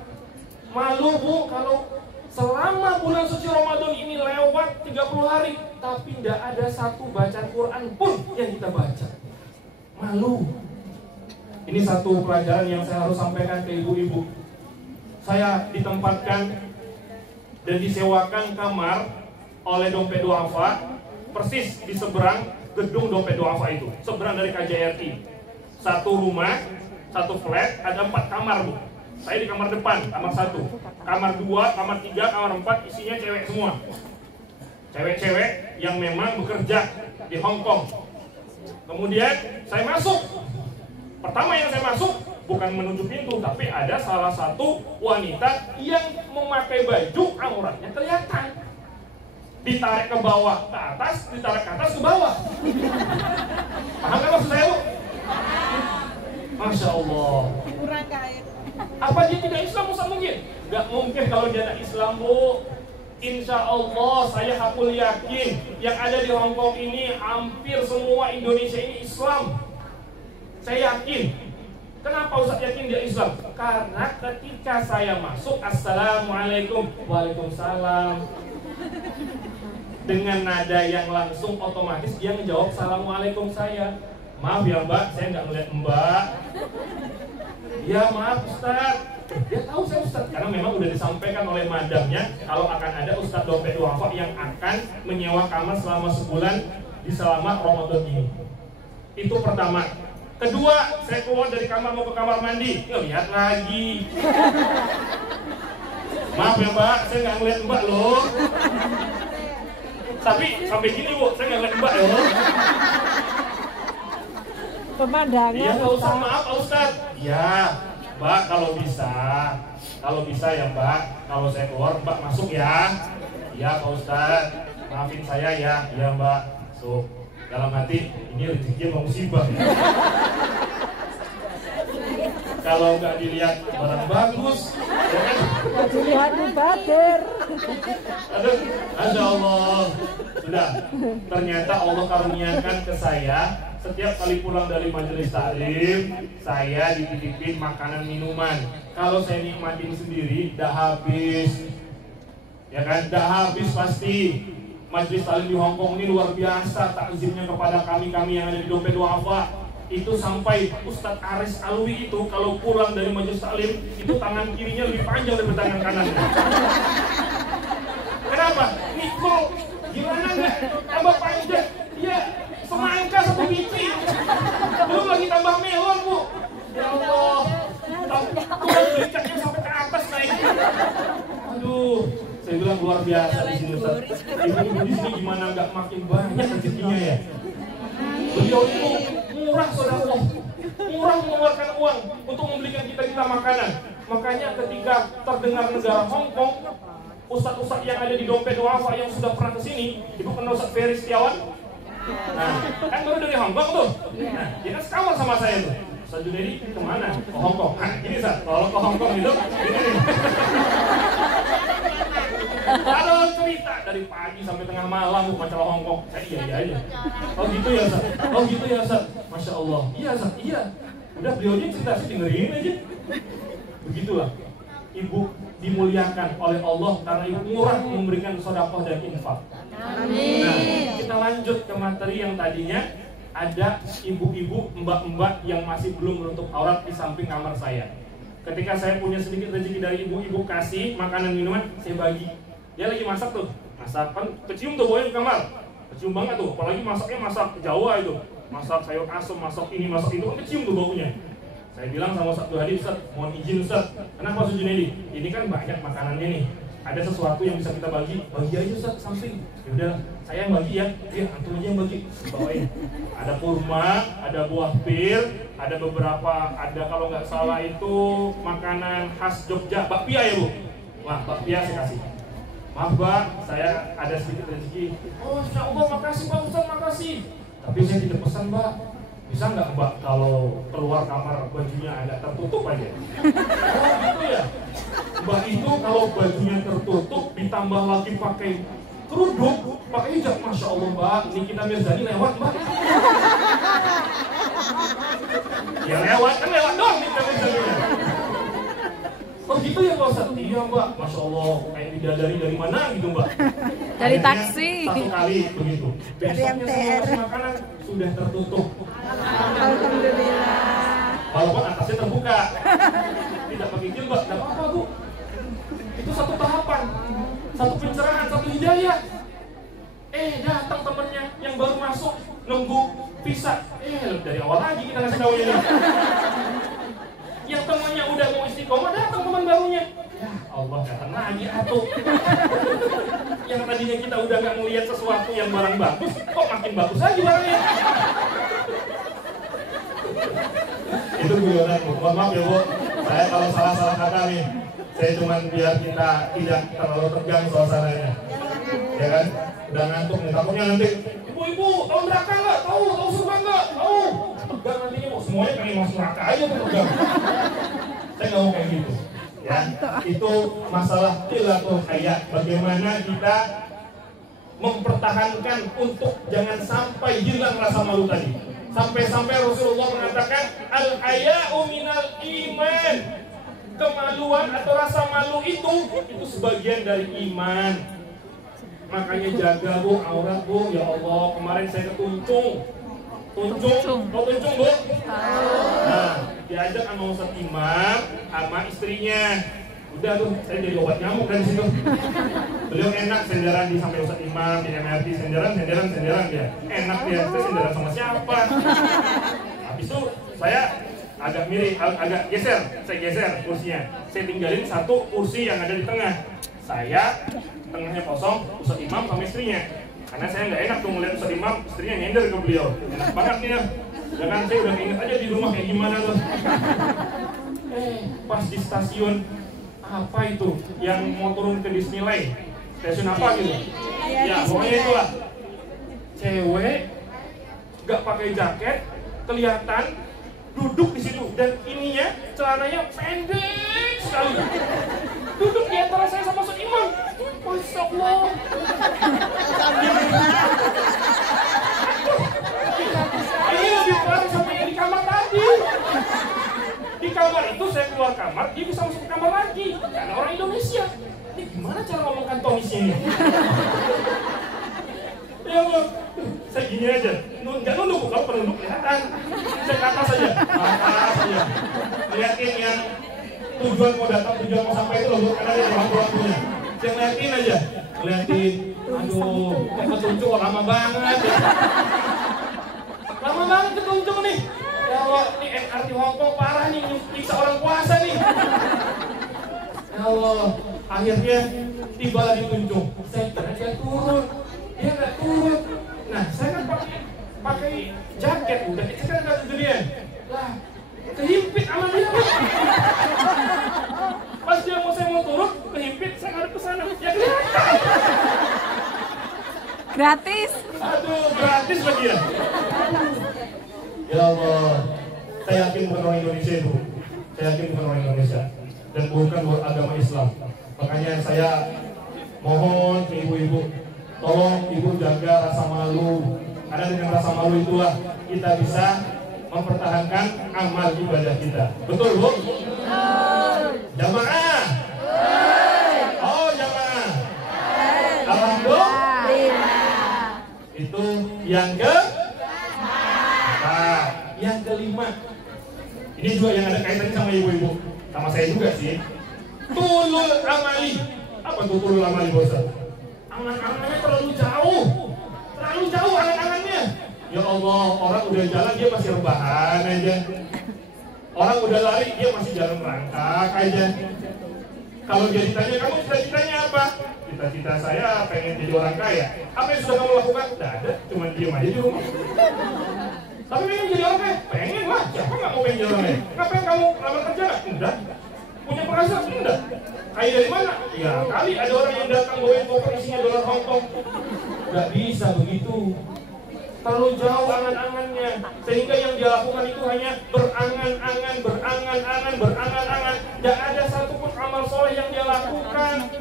Malu Bu kalau selama bulan suci Ramadan ini lewat 30 hari tapi nggak ada satu bacaan Quran pun yang kita baca. Malu. Ini satu pelajaran yang saya harus sampaikan ke ibu-ibu. Saya ditempatkan dan disewakan kamar oleh Dompet Duafa persis di seberang gedung Dompet Duafa itu, seberang dari KJRI. Satu rumah, satu flat, ada 4 kamar Bu. Saya di kamar depan, kamar 1, kamar 2, kamar 3, kamar 4 isinya cewek semua. Cewek-cewek yang memang bekerja di Hong Kong. Kemudian saya masuk. Pertama yang saya masuk bukan menuju pintu, tapi ada salah satu wanita yang memakai baju auratnya kelihatan. Ditarik ke bawah ke atas, ditarik ke atas ke bawah. Paham kan maksud saya Bu? Masya Allah. Kurang kain. Apa dia tidak Islam Ustaz mungkin? Gak mungkin kalau dia tidak Islam Bu. Insya Allah saya hakul yakin yang ada di Hong Kong ini hampir semua Indonesia ini Islam. Saya yakin. Kenapa Ustaz yakin dia Islam? Karena ketika saya masuk, Assalamualaikum, Waalaikumsalam, dengan nada yang langsung otomatis dia menjawab Assalamualaikum saya. Maaf ya Mbak, saya nggak ngeliat Mbak. Ya maaf Ustaz. Dia tahu saya Ustaz karena memang udah disampaikan oleh madamnya kalau akan ada Ustaz Dompet Duafa yang akan menyewa kamar selama sebulan di selama Ramadan ini. Itu pertama. Kedua, saya keluar dari kamar mau ke kamar mandi, lihat lagi. Maaf ya Mbak, saya nggak ngeliat Mbak loh. Tapi sampai gini Bu, saya nggak ngeliat Mbak loh. Pemandangan. Iya nggak usah, maaf Pak Ustaz. Ya, Mbak kalau bisa ya Mbak, kalau saya keluar Mbak masuk ya. Iya Pak Ustaz, maafin saya ya, iya Mbak. So, dalam hati ini rezeki mau musibah. Kalau nggak dilihat barang bagus, ya kan? Nggak dilihat mubadir. Aduh, Masya Allah. Sudah, ternyata Allah karuniakan ke saya. Setiap kali pulang dari majelis taklim, saya dititipin makanan minuman. Kalau saya nikmatin sendiri, dah habis. Ya kan, dah habis pasti. Majelis taklim di Hong Kong ini luar biasa takzimnya kepada kami-kami yang ada di Dompet Duafa. Itu sampai Ustadz Aris Alwi itu kalau pulang dari majelis taklim itu tangan kirinya lebih panjang dari tangan kanannya. Kenapa? Niko, gimana nggak tambah panjang? Iya, semangka 1 biji. Belum lagi tambah melon Bu. Ya Allah, tulang belicaknya sampai ke atas naik. Aduh, saya saya bilang luar biasa di sini Ustaz. Ibu-ibu di sini gimana nggak makin banyak rezekinya ya? Beliau itu murah sedekah, murah mengeluarkan uang untuk membelikan kita makanan. Makanya ketika terdengar negara Hong Kong, ustadz-ustadz yang ada di dompet duafa yang sudah pernah kesini, ibu kenal Ustadz Ferry Setiawan? Nah, kan baru dari Hong Kong tuh. Nah, dia kan sekamar sama saya tuh. Ustadz Junaidi kemana? Ke Hong Kong. Nah, gini Ustadz, kalau ke Hong Kong itu, gini nih. Kalau cerita dari pagi sampai tengah malam masalah Hong Kong, saya iya aja. Oh gitu ya Ustaz. Oh gitu ya Ustaz. Masya Allah. Iya Ustaz. Iya. Udah beliaunya cerita sih dengerin aja. Begitulah. Ibu dimuliakan oleh Allah karena ibu murah memberikan sedekah dan infak. Amin. Nah, kita lanjut ke materi yang tadinya ada ibu-ibu, mbak-mbak yang masih belum menutup aurat di samping kamar saya. Ketika saya punya sedikit rezeki dari ibu-ibu kasih makanan minuman, saya bagi. Dia lagi masak tuh, masak kan kecium tuh baunya di kamar, kecium banget tuh. Apalagi masaknya masak Jawa itu, masak sayur asem, masak ini, masak itu kan kecium tuh baunya. Saya bilang sama Ustadz Hadi, Ustadz, mohon izin Ustadz, kenapa Ustadz Junaidi? Ini kan banyak makanannya nih, ada sesuatu yang bisa kita bagi aja Ustadz samping. Yaudah, saya yang bagi ya, iya antum aja yang bagi, bawain. Ada kurma, ada buah pir, ada beberapa, ada kalau nggak salah itu makanan khas Jogja, bakpia ya Bu. Wah, bakpia saya kasih. Maaf Mbak, saya ada sedikit rezeki. Oh, Insya Allah, makasih Pak Ustadz, makasih. Tapi saya tidak pesan Mbak. Bisa nggak Mbak kalau keluar kamar bajunya agak tertutup aja? Oh gitu ya. Mbak itu kalau bajunya tertutup ditambah lagi pakai kerudung, pakai hijab, Masya Allah Mbak, Nikita Mirzani lewat Mbak. Ya lewat, kan lewat dong Nikita Mirzani. Oh gitu ya Pak Ustadz? Iya Mbak, Masya Allah, kayak bidadari dari mana gitu Mbak? Dari Akhirnya, taksi. satu kali begitu. Besoknya semua makanan sudah tertutup. Alhamdulillah. Walaupun atasnya terbuka. Tidak pakai jilbab, tidak apa-apa Bu. Itu satu tahapan, satu pencerahan, satu hidayah. Datang temennya yang baru masuk, nunggu pisah. Dari awal lagi kita ngasih tahu ini. Yang temannya udah mau istiqomah, datang teman barunya. Ya Allah, datang lagi atuh. Yang tadinya kita udah gak ngeliat sesuatu yang barang bagus, kok makin bagus aja barangnya. Itu guyonan Bu, mohon maaf ya Bu. Saya kalau salah-salah kata nih, saya cuman biar kita tidak terlalu tegang suasananya. Ya kan? Udah ngantuk nih, takutnya nanti ibu-ibu, tahu neraka nggak? Tahu surga nggak? Tahu. Tegang nantinya Bu, semuanya pengen masuk neraka aja tuh tegang. Saya nggak mau kayak gitu. Ya, itu masalah qillatul haya. Bagaimana kita mempertahankan untuk jangan sampai hilang rasa malu tadi. Sampai-sampai Rasulullah mengatakan al-haya'u minal iman. Kemaluan atau rasa malu itu sebagian dari iman. Makanya jaga Bu aurat Bu. Ya Allah, kemarin saya ketuncung. Tuncung Bu? Nah, diajak sama Ustadz Imam sama istrinya. Udah tuh, saya jadi obat nyamuk dari situ. Beliau enak senderan di sampai Ustadz Imam di MRT, senderan dia. Enak dia, saya senderan sama siapa? Habis itu saya agak miring, agak geser, saya geser kursinya. Saya tinggalin satu kursi yang ada di tengah. Saya tengahnya kosong, Ustadz Imam sama istrinya. Karena saya nggak enak tuh ngeliat Ustadz Imam, istrinya nyender ke beliau. Enak banget nih ya. Jangan saya udah inget aja di rumah kayak gimana tuh. Pas di stasiun apa itu yang mau turun ke Disneyland, stasiun apa gitu? Ya pokoknya itulah. Cewek nggak pakai jaket, kelihatan duduk di situ dan ininya celananya pendek sekali. Duduk di antara saya sama Ustadz Imam. Masya Allah. Ini lebih parah sama yang di kamar tadi. Di kamar itu saya keluar kamar, dia bisa masuk ke kamar lagi. Karena orang Indonesia. Ini gimana cara ngomong kantonisnya ini? Ya Allah, saya gini aja. Nggak nunduk, kalau penunduk kelihatan. Saya ke atas aja. Lihatin yang tujuan mau datang, tujuan mau sampai itu loh, karena dia orang-orangnya. Saya ngeliatin aja, ngeliatin, aduh, ketuncung lama banget ya. Lama banget ketuncung nih. Ya Allah, ini MRT Hongkong parah nih, nyiksa orang puasa nih. Ya Allah, Akhirnya tiba di Tunjung. Saya kira dia turun, dia nggak turun. Nah, saya kan pakai jaket udah, saya kan nggak sendirian. Lah, kehimpit sama dia. Pas dia saya mau turun, kehimpit, saya ngadep ke sana. Ya kelihatan. Gratis. Aduh, gratis lagi ya. Ya Allah, saya yakin bukan orang Indonesia itu. Saya yakin bukan orang Indonesia dan bukan agama Islam. Makanya saya mohon ke ibu-ibu, tolong ibu jaga rasa malu. Karena dengan rasa malu itulah kita bisa mempertahankan amal ibadah kita. Betul, Bu? Jamaah? Oh, jamaah. Alhamdulillah. Itu yang yang kelima. Ini juga yang ada kaitannya sama ibu-ibu, sama saya juga sih. Tulul amali. Apa tuh tulul amali, Bos? Angan-angannya terlalu jauh angan-angannya. Ya Allah, orang udah jalan dia masih rebahan aja. Orang udah lari dia masih jalan merangkak aja. Kalau dia ditanya, kamu cita-citanya apa? Cita-cita saya pengen jadi orang kaya. Apa yang sudah kamu lakukan? Tidak ada, cuma diem aja di rumah. Tapi pengen jadi orang kaya? Pengen lah, siapa nggak mau pengen jadi orang kaya? Ngapain kamu lamar kerja nggak? Enggak. Punya penghasilan? Enggak. Kaya dari mana? Ya kali ada orang yang datang bawain koper isinya dolar Hongkong. Nggak bisa begitu. Terlalu jauh angan-angannya, sehingga yang dia lakukan itu hanya berangan-angan. Tidak ada satupun amal soleh yang dia lakukan.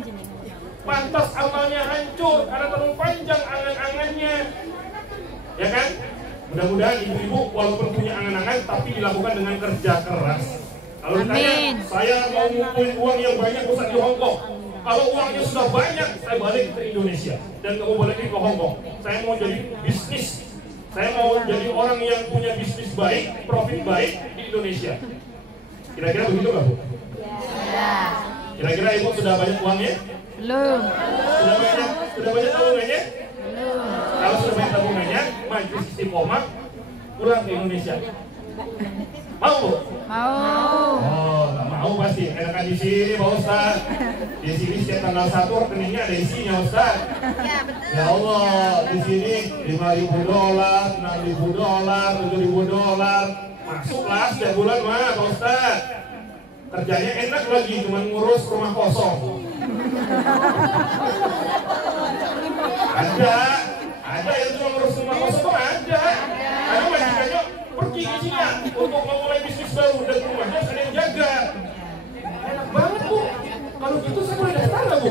Pantas amalnya hancur karena terlalu panjang angan-angannya. Ya kan? Mudah-mudahan ibu-ibu walaupun punya angan-angan tapi dilakukan dengan kerja keras. Kalau ditanya, saya mau ngumpulin uang yang banyak Ustaz di Hongkong. Kalau uangnya sudah banyak, saya balik ke Indonesia dan kamu balik ke Hongkong. Saya mau jadi bisnis. Saya mau jadi orang yang punya bisnis baik, profit baik di Indonesia. Kira-kira begitu nggak, Bu? Ya. Kira-kira ibu sudah banyak uangnya? Belum. Sudah banyak tabungannya? Belum. Kalau sudah banyak tabungannya, majlis istiqomah pulang ke Indonesia. Mau, Bu? Mau. Oh, nggak mau pasti. Enakan di sini, Pak Ustaz. Di sini setiap tanggal 1 rekeningnya ada isinya, Ustaz. Ya, betul. Ya Allah, di sini $5.000, $6.000, $7.000. Masuklah setiap bulan mah, Pak Ustaz. Kerjanya enak lagi, cuma ngurus rumah kosong. Ada yang cuma ngurus rumah kosong, ada. Karena majikannya pergi isinya untuk memulai bisnis baru dan rumahnya ada yang jaga. Enak banget, Bu. Kalau gitu saya boleh daftar nggak, Bu?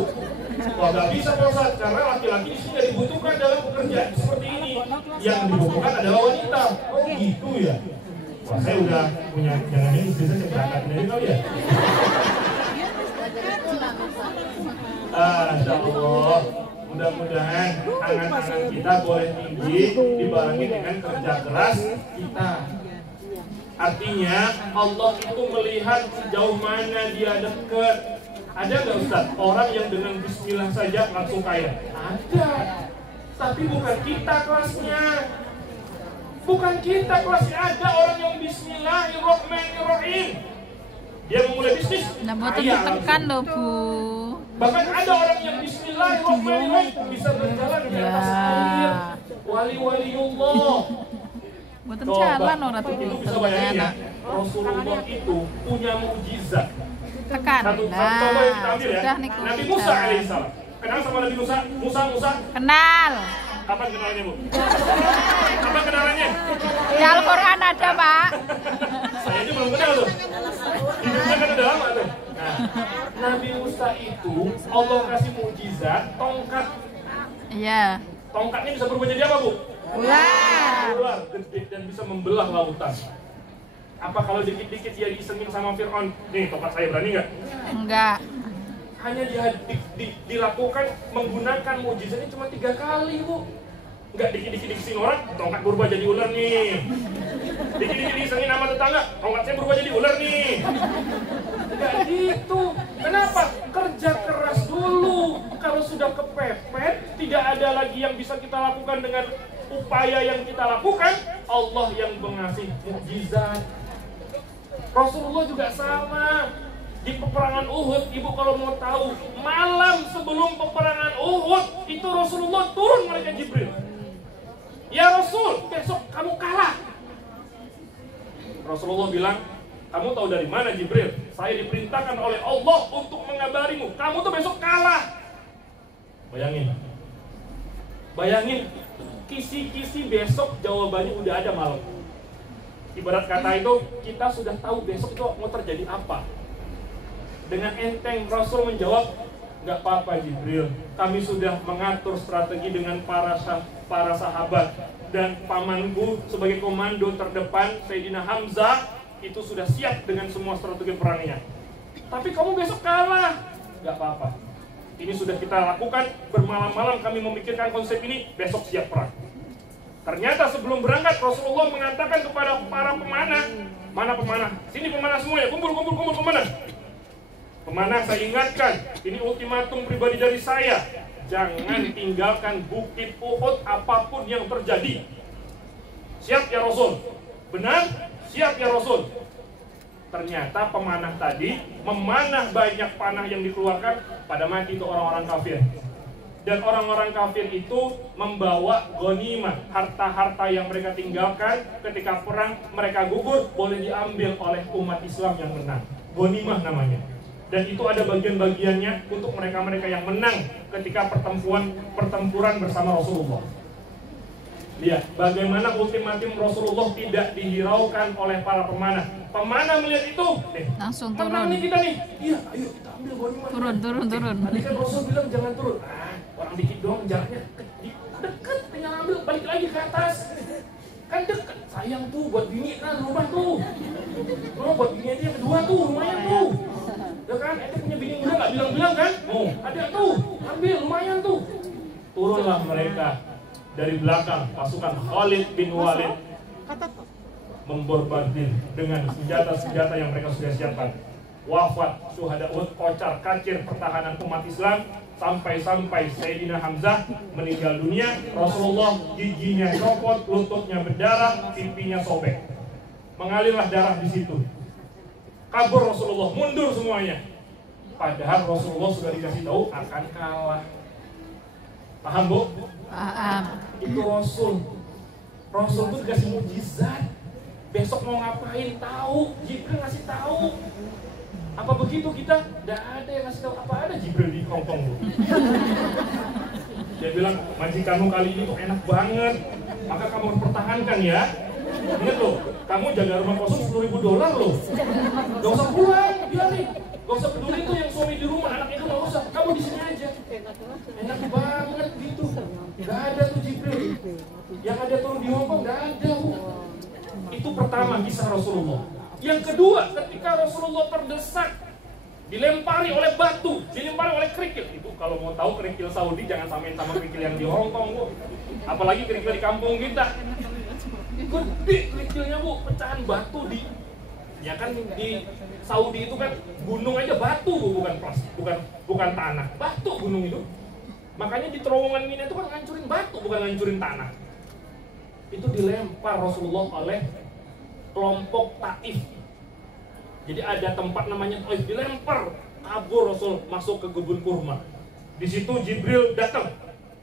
Wah, nggak bisa, Pak Ustaz, karena laki-laki di sini nggak dibutuhkan dalam pekerjaan seperti ini. Yang dibutuhkan adalah wanita. Oh gitu ya. Wah, saya udah punya, jangan ini bisa saya berangkat dari kali ya. Insya Allah, mudah-mudahan angan-angan kita boleh tinggi dibarengi dengan kerja keras kita. Artinya Allah itu melihat sejauh mana dia dekat. Ada nggak Ustaz orang yang dengan bismillah saja langsung kaya? Ada, tapi bukan kita kelasnya. Bukan kita kelasnya. Ada orang yang bismillahirrahmanirrahim, dia memulai bisnis Nah, buat kaya tekan loh, Bu. Bahkan ada orang yang bismillahirrahmanirrahim bisa berjalan di atas air. Wali-waliullah. Buatan jalan orang tuh. Itu bisa bayangin ya, Rasulullah itu punya mukjizat. Tekan. Satu contoh yang kita ambil ya, sudah nih, Nabi Musa alaihissalam. Kenal sama Nabi Musa? Kenal. Kapan kenalannya, Bu? Kapan kenalannya? Di Al-Quran ada, Pak. Saya aja belum kenal tuh. Hidupnya kan udah lama tuh. Nah, Nabi Musa itu Allah kasih mukjizat tongkat. Iya. Tongkatnya bisa berubah jadi apa, Bu? Ular gede dan bisa membelah lautan. Apa kalau dikit-dikit dia disengin sama Fir'aun? Nih, tongkat saya berani nggak? Enggak. Hanya dilakukan menggunakan mukjizatnya cuma 3 kali, Bu. Nggak dikit-dikit disengin orang, tongkat berubah jadi ular nih. Dikit-dikit disengin sama tetangga, tongkat saya berubah jadi ular nih. Nggak gitu. Kenapa? Kerja keras dulu. Kalau sudah kepepet, tidak ada lagi yang bisa kita lakukan dengan upaya yang kita lakukan. Allah yang mengasih mukjizat. Rasulullah juga sama. Di peperangan Uhud, ibu kalau mau tahu, malam sebelum peperangan Uhud itu Rasulullah turun malaikat Jibril. Ya Rasul, besok kamu kalah. Rasulullah bilang, kamu tahu dari mana Jibril? Saya diperintahkan oleh Allah untuk mengabarimu, kamu tuh besok kalah. Bayangin, kisi-kisi besok jawabannya udah ada malam. Ibarat kata itu, kita sudah tahu besok itu mau terjadi apa. Dengan enteng Rasul menjawab, nggak apa-apa Jibril, kami sudah mengatur strategi dengan para sahabat, dan pamanku sebagai komando terdepan Sayyidina Hamzah itu sudah siap dengan semua strategi perangnya. Tapi kamu besok kalah, nggak apa-apa. Ini sudah kita lakukan, bermalam-malam kami memikirkan konsep ini, besok siap perang. Ternyata sebelum berangkat Rasulullah mengatakan kepada para pemanah, mana pemanah? Sini pemanah semuanya, kumpul pemanah. Pemanah, saya ingatkan, ini ultimatum pribadi dari saya. Jangan tinggalkan bukit Uhud apapun yang terjadi. Siap ya Rasul? Benar? Siap ya Rasul? Ternyata pemanah tadi memanah banyak panah yang dikeluarkan, pada mati itu orang-orang kafir. Dan orang-orang kafir itu membawa ghanimah, harta-harta yang mereka tinggalkan ketika perang, mereka gugur, boleh diambil oleh umat Islam yang menang. Ghanimah namanya. Dan itu ada bagian-bagiannya untuk mereka-mereka yang menang ketika pertempuran bersama Rasulullah. Lihat bagaimana ultimatum Rasulullah tidak dihiraukan oleh para pemanah. Pemanah melihat itu, langsung menang turun. nih kita nih. Iya, ayo kita ambil ghanimah. Turun. Tadi kan Rasul bilang jangan turun. Orang dikit doang jaraknya dekat, tinggal ambil balik lagi ke atas. Kan dekat. Sayang tuh buat bini kan rumah tuh. Buat bini aja yang kedua tuh lumayan tuh. Ya kan, itu punya bini muda gak bilang-bilang kan? Oh, ada tuh, ambil, lumayan tuh. Turunlah mereka dari belakang pasukan Khalid bin Walid, membombardir dengan senjata-senjata yang mereka sudah siapkan. Wafat syuhada Uhud, kocar kacir pertahanan umat Islam, sampai Sayyidina Hamzah meninggal dunia. Rasulullah giginya copot, lututnya berdarah, pipinya sobek, mengalirlah darah di situ. Kabur Rasulullah, mundur semuanya. Padahal Rasulullah sudah dikasih tahu akan kalah. Paham Bu? Paham. Itu Rasul itu dikasih mukjizat. Besok mau ngapain tahu, Jibril ngasih tahu. Apa begitu kita? Tidak ada yang ngasih tahu. Apa ada Jibril di Hongkong Bu? Dia bilang, majikanmu kali ini tuh enak banget, maka kamu harus pertahankan ya. Ingat loh, kamu jaga rumah kosong $10.000 loh. Gak usah pulang, biarin. Gak usah peduli tuh yang suami di rumah, anak itu gak usah. Kamu di sini aja. Enak banget gitu. Gak ada tuh Jibril. Yang ada turun di Hongkong gak ada Bu. Itu pertama kisah Rasulullah. Yang kedua, ketika Rasulullah terdesak, dilempari oleh batu, dilempari oleh kerikil. Itu kalau mau tahu kerikil Saudi jangan samain sama kerikil yang di Hongkong Bu. Apalagi kerikil di kampung kita. Gede kerikilnya Bu, pecahan batu di, ya kan di Saudi itu kan gunung aja batu Bu, bukan tanah, batu gunung itu. Makanya di terowongan Mina itu kan ngancurin batu, bukan ngancurin tanah. Itu dilempar Rasulullah oleh kelompok Taif. Jadi ada tempat namanya Taif, dilempar, kabur Rasul masuk ke kebun kurma. Di situ Jibril datang.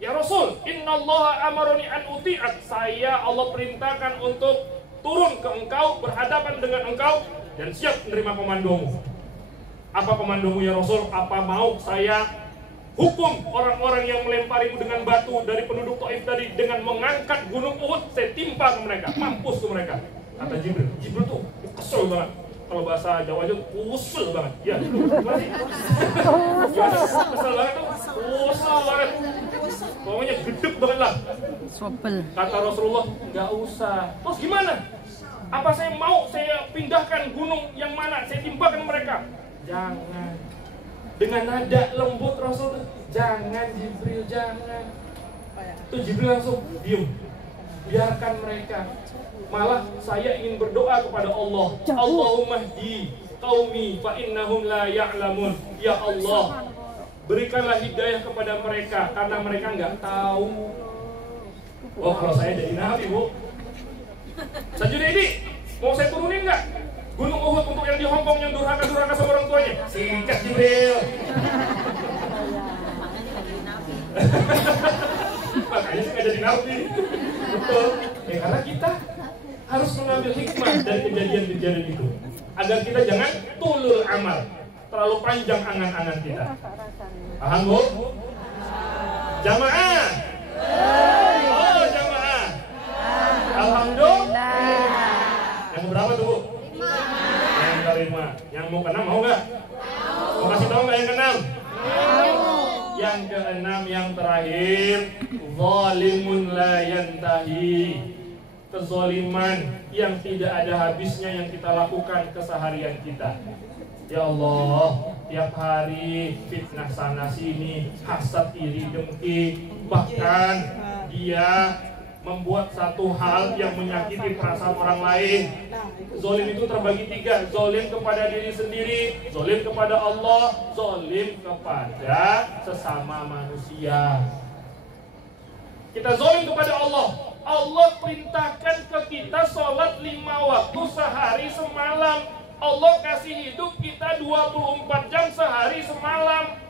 Ya Rasul, innallaha amaroni an uti'at. Saya Allah perintahkan untuk turun ke engkau, berhadapan dengan engkau, dan siap menerima komandomu. Apa komandomu ya Rasul? Apa mau saya hukum orang-orang yang melemparimu dengan batu dari penduduk Taif tadi, dengan mengangkat gunung Uhud, saya timpa ke mereka, mampus ke mereka. Kata Jibril. Jibril tuh kesel banget. Kalau bahasa Jawa aja, usul banget. Ya, gimana sih? Kesel banget tuh, usul banget. Pokoknya gedek banget lah. Sobel. Kata Rasulullah, nggak usah. Terus gimana? Apa saya mau saya pindahkan gunung yang mana? Saya timpakan mereka? Jangan. Dengan nada lembut Rasul, jangan Jibril, jangan. Tuh Jibril langsung diem. Biarkan mereka. Malah saya ingin berdoa kepada Allah. Allahumma hdi qaumi fa innahum la ya'lamun. Ya Allah, berikanlah hidayah kepada mereka karena mereka nggak tahu. Oh, kalau saya jadi nabi Bu, Sajud ini mau saya turunin nggak Gunung Uhud untuk yang di Hongkong yang durhaka sama orang tuanya. Sikat Jibril. Makanya saya nggak jadi nabi. Betul. Ya karena kita harus mengambil hikmah dari kejadian-kejadian itu, agar kita jangan tulul amal, terlalu panjang angan-angan kita. Paham Bu? Jamaah. Oh jamaah. Alhamdulillah. Yang berapa tuh Bu? Yang kelima. Yang mau keenam mau nggak? Mau kasih tahu nggak yang keenam? Yang keenam, yang terakhir, zalimun la yantahi. Kezaliman yang tidak ada habisnya yang kita lakukan keseharian kita. Ya Allah, tiap hari fitnah sana sini, hasad, iri, dengki, bahkan dia membuat satu hal yang menyakiti perasaan orang lain. Zolim itu terbagi tiga: zolim kepada diri sendiri, zolim kepada Allah, zolim kepada sesama manusia. Kita zolim kepada Allah. Allah perintahkan ke kita sholat 5 waktu sehari semalam. Allah kasih hidup kita 24 jam sehari semalam.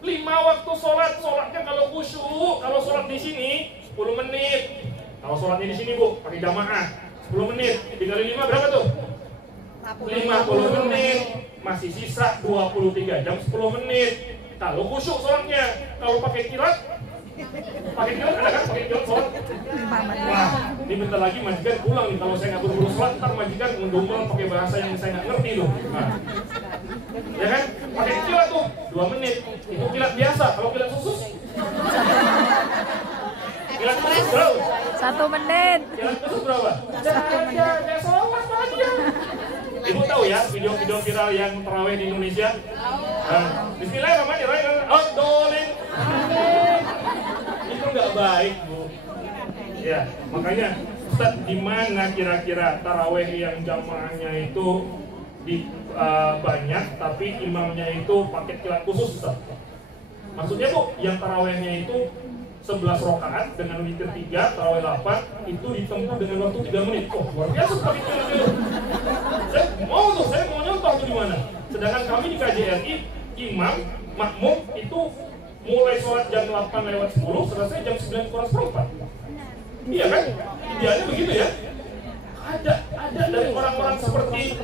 5 waktu sholat, sholatnya kalau khusyuk, kalau sholat di sini 10 menit. Kalau sholatnya di sini Bu, pakai jamaah 10 menit. Dikali 5 berapa tuh? 50 menit. Masih sisa 23 jam 10 menit. Kalau khusyuk sholatnya, kalau pakai kilat ada kan pakai kilat sholat? Wah, ini bentar lagi majikan pulang nih. Kalau saya nggak buru-buru sholat, ntar majikan mendongkol pakai bahasa yang saya nggak ngerti loh. Nah, ya kan? Pakai kilat tuh 2 menit. Itu kilat biasa. Kalau kilat khusus? Kilat khusus berapa? 1 menit. Kilat khusus berapa? 1 menit. Kayak sholat lagi ya. Ibu tahu ya video-video viral yang terawih di Indonesia? Bismillahirrahmanirrahim. Dolin. Itu nggak baik Bu. Ya, makanya Ustaz, di mana kira-kira tarawih yang jamaahnya itu banyak, tapi imamnya itu pakai kilat khusus Ustaz? Maksudnya Bu, yang tarawihnya itu 11 rakaat dengan witir 3, tarawih 8, itu ditempuh dengan waktu 3 menit. Oh, luar biasa pakai kilat itu. Saya mau nyontoh tuh di mana. Sedangkan kami di KJRI, imam, makmum itu mulai sholat jam 8:10, selesai jam 9:04. Iya kan? Idealnya begitu ya. Ada dari orang-orang seperti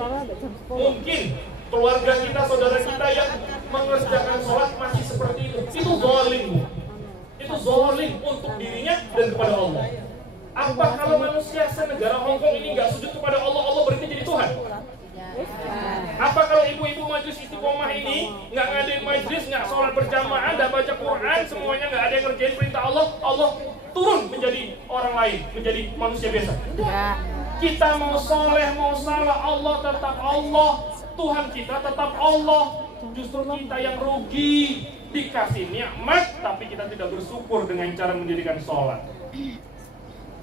mungkin keluarga kita, saudara kita yang mengerjakan sholat masih seperti itu. Itu zalim Bu. Itu zalim untuk dirinya dan kepada Allah. Apa kalau manusia senegara Hongkong ini nggak sujud kepada Allah, Allah berhenti jadi Tuhan? Apa kalau ibu-ibu majlis istiqomah ini nggak ngadain majlis, nggak sholat berjamaah, nggak baca Quran, semuanya nggak ada yang ngerjain perintah Allah, Allah turun menjadi orang lain, menjadi manusia biasa? Kita mau soleh, mau salah, Allah tetap Allah. Tuhan kita tetap Allah. Justru kita yang rugi, dikasih nikmat tapi kita tidak bersyukur dengan cara mendirikan sholat.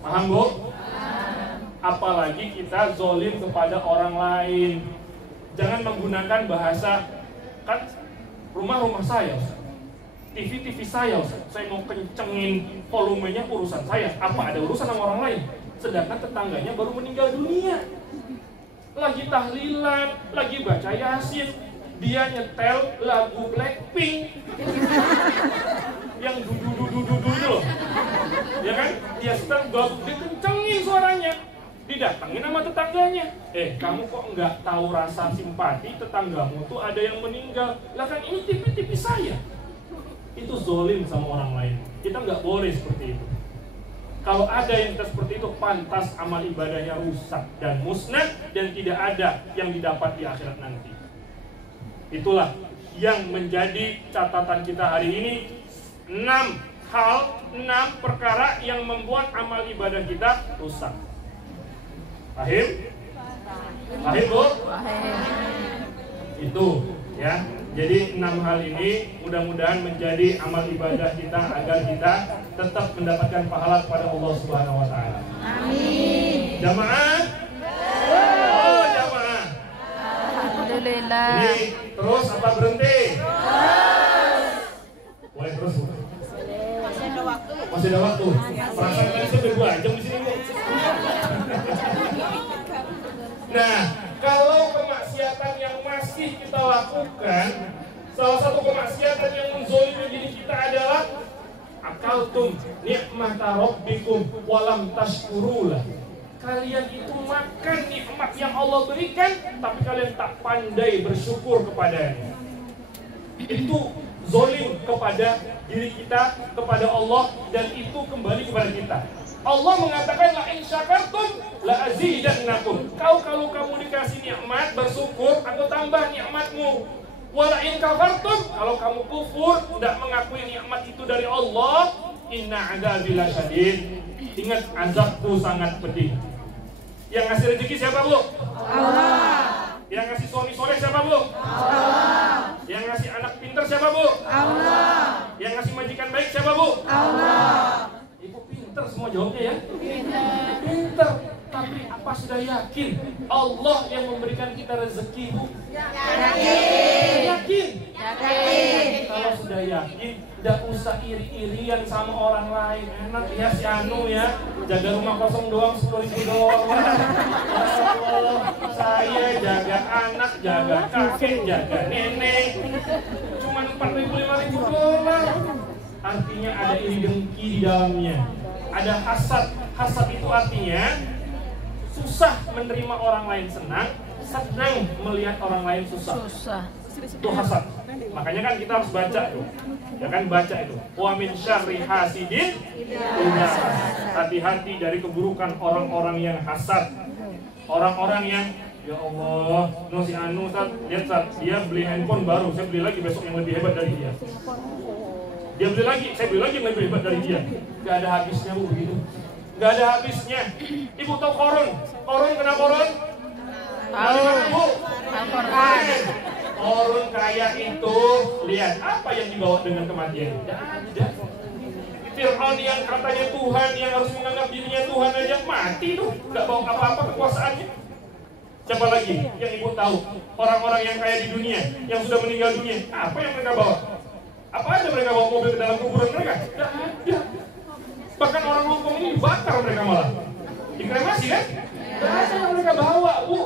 Paham Bu? Apalagi kita zolim kepada orang lain. Jangan menggunakan bahasa, kan rumah saya, TV saya, saya mau kencengin volumenya urusan saya. Apa ada urusan sama orang lain? Sedangkan tetangganya baru meninggal dunia, lagi tahlilan, lagi baca Yasin, dia nyetel lagu Blackpink yang dudu loh, ya kan? Dia setel gabung, dia kencengin suaranya, didatangin sama tetangganya. Kamu kok nggak tahu rasa simpati tetanggamu tuh ada yang meninggal? Lah kan ini TV saya. Itu zolim sama orang lain. Kita nggak boleh seperti itu. Kalau ada yang kita seperti itu, pantas amal ibadahnya rusak dan musnah dan tidak ada yang didapat di akhirat nanti. Itulah yang menjadi catatan kita hari ini. 6 perkara yang membuat amal ibadah kita rusak. Paham? Paham Bu? Itu ya. Jadi 6 hal ini mudah-mudahan menjadi amal ibadah kita agar kita tetap mendapatkan pahala kepada Allah Subhanahu wa taala. Amin. Jamaah? Oh, jamaah. Alhamdulillah. Ini terus apa berhenti? Boleh terus. Masih ada waktu. Perasaan kalian sudah 2 jam di sini Bu. Nah, kalau akaltum ni'mata rabbikum walam tashkurulah. Kalian itu makan nikmat yang Allah berikan, tapi kalian tak pandai bersyukur kepadanya. Itu zolim kepada diri kita, kepada Allah, dan itu kembali kepada kita. Allah mengatakan la in syakartum la azidannakum. Kalau kamu dikasih nikmat bersyukur, aku tambah nikmatmu. Wala in kafartum, kalau kamu kufur, tidak mengakui nikmat itu dari Allah, inna adzabi lasyadid. Ingat, azabku sangat pedih. Yang ngasih rezeki siapa, Bu? Allah. Yang ngasih suami soleh siapa, Bu? Allah. Yang ngasih anak pintar siapa, Bu? Allah. Yang ngasih majikan baik siapa, Bu? Allah. Ibu pintar semua jawabnya ya. Pintar. Tapi apa sudah yakin Allah yang memberikan kita rezeki, Bu? Yakin. Kalau sudah yakin, tidak usah iri-irian sama orang lain. Enak ya si Anu ya, jaga rumah kosong doang 10.000 doang. Allah, saya jaga anak, jaga kakek, jaga nenek, cuma 4.000-5.000 dolar. Artinya ada iri dengki di dalamnya, ada hasad. Hasad itu artinya susah menerima orang lain senang, senang melihat orang lain susah. Itu hasad. Makanya kan kita harus baca tuh. Ya kan, baca itu. Wa min syarri hasidin idza hasad. Hati-hati dari keburukan orang-orang yang hasad. Orang-orang yang ya Allah, no si Anu Ustaz, lihat Ustaz, dia beli handphone baru, saya beli lagi besok yang lebih hebat dari dia. Dia beli lagi, saya beli lagi yang lebih hebat dari dia. Gak ada habisnya, Bu, begitu. Gak ada habisnya. Ibu tahu Korun? Korun kenapa Korun? Tahu. Bu? Al-Quran. Korun kaya itu, lihat apa yang dibawa dengan kematian. Tidak ada. Fir'aun yang katanya Tuhan, yang harus menganggap dirinya Tuhan aja mati tuh, nggak bawa apa-apa kekuasaannya. Siapa lagi yang ibu tahu? Orang-orang yang kaya di dunia, yang sudah meninggal dunia, apa yang mereka bawa? Apa aja mereka bawa mobil ke dalam kuburan mereka? Tidak ada. Bahkan orang Hongkong ini dibakar mereka malah, dikremasi kan? Tidak ada yang mereka bawa, Bu.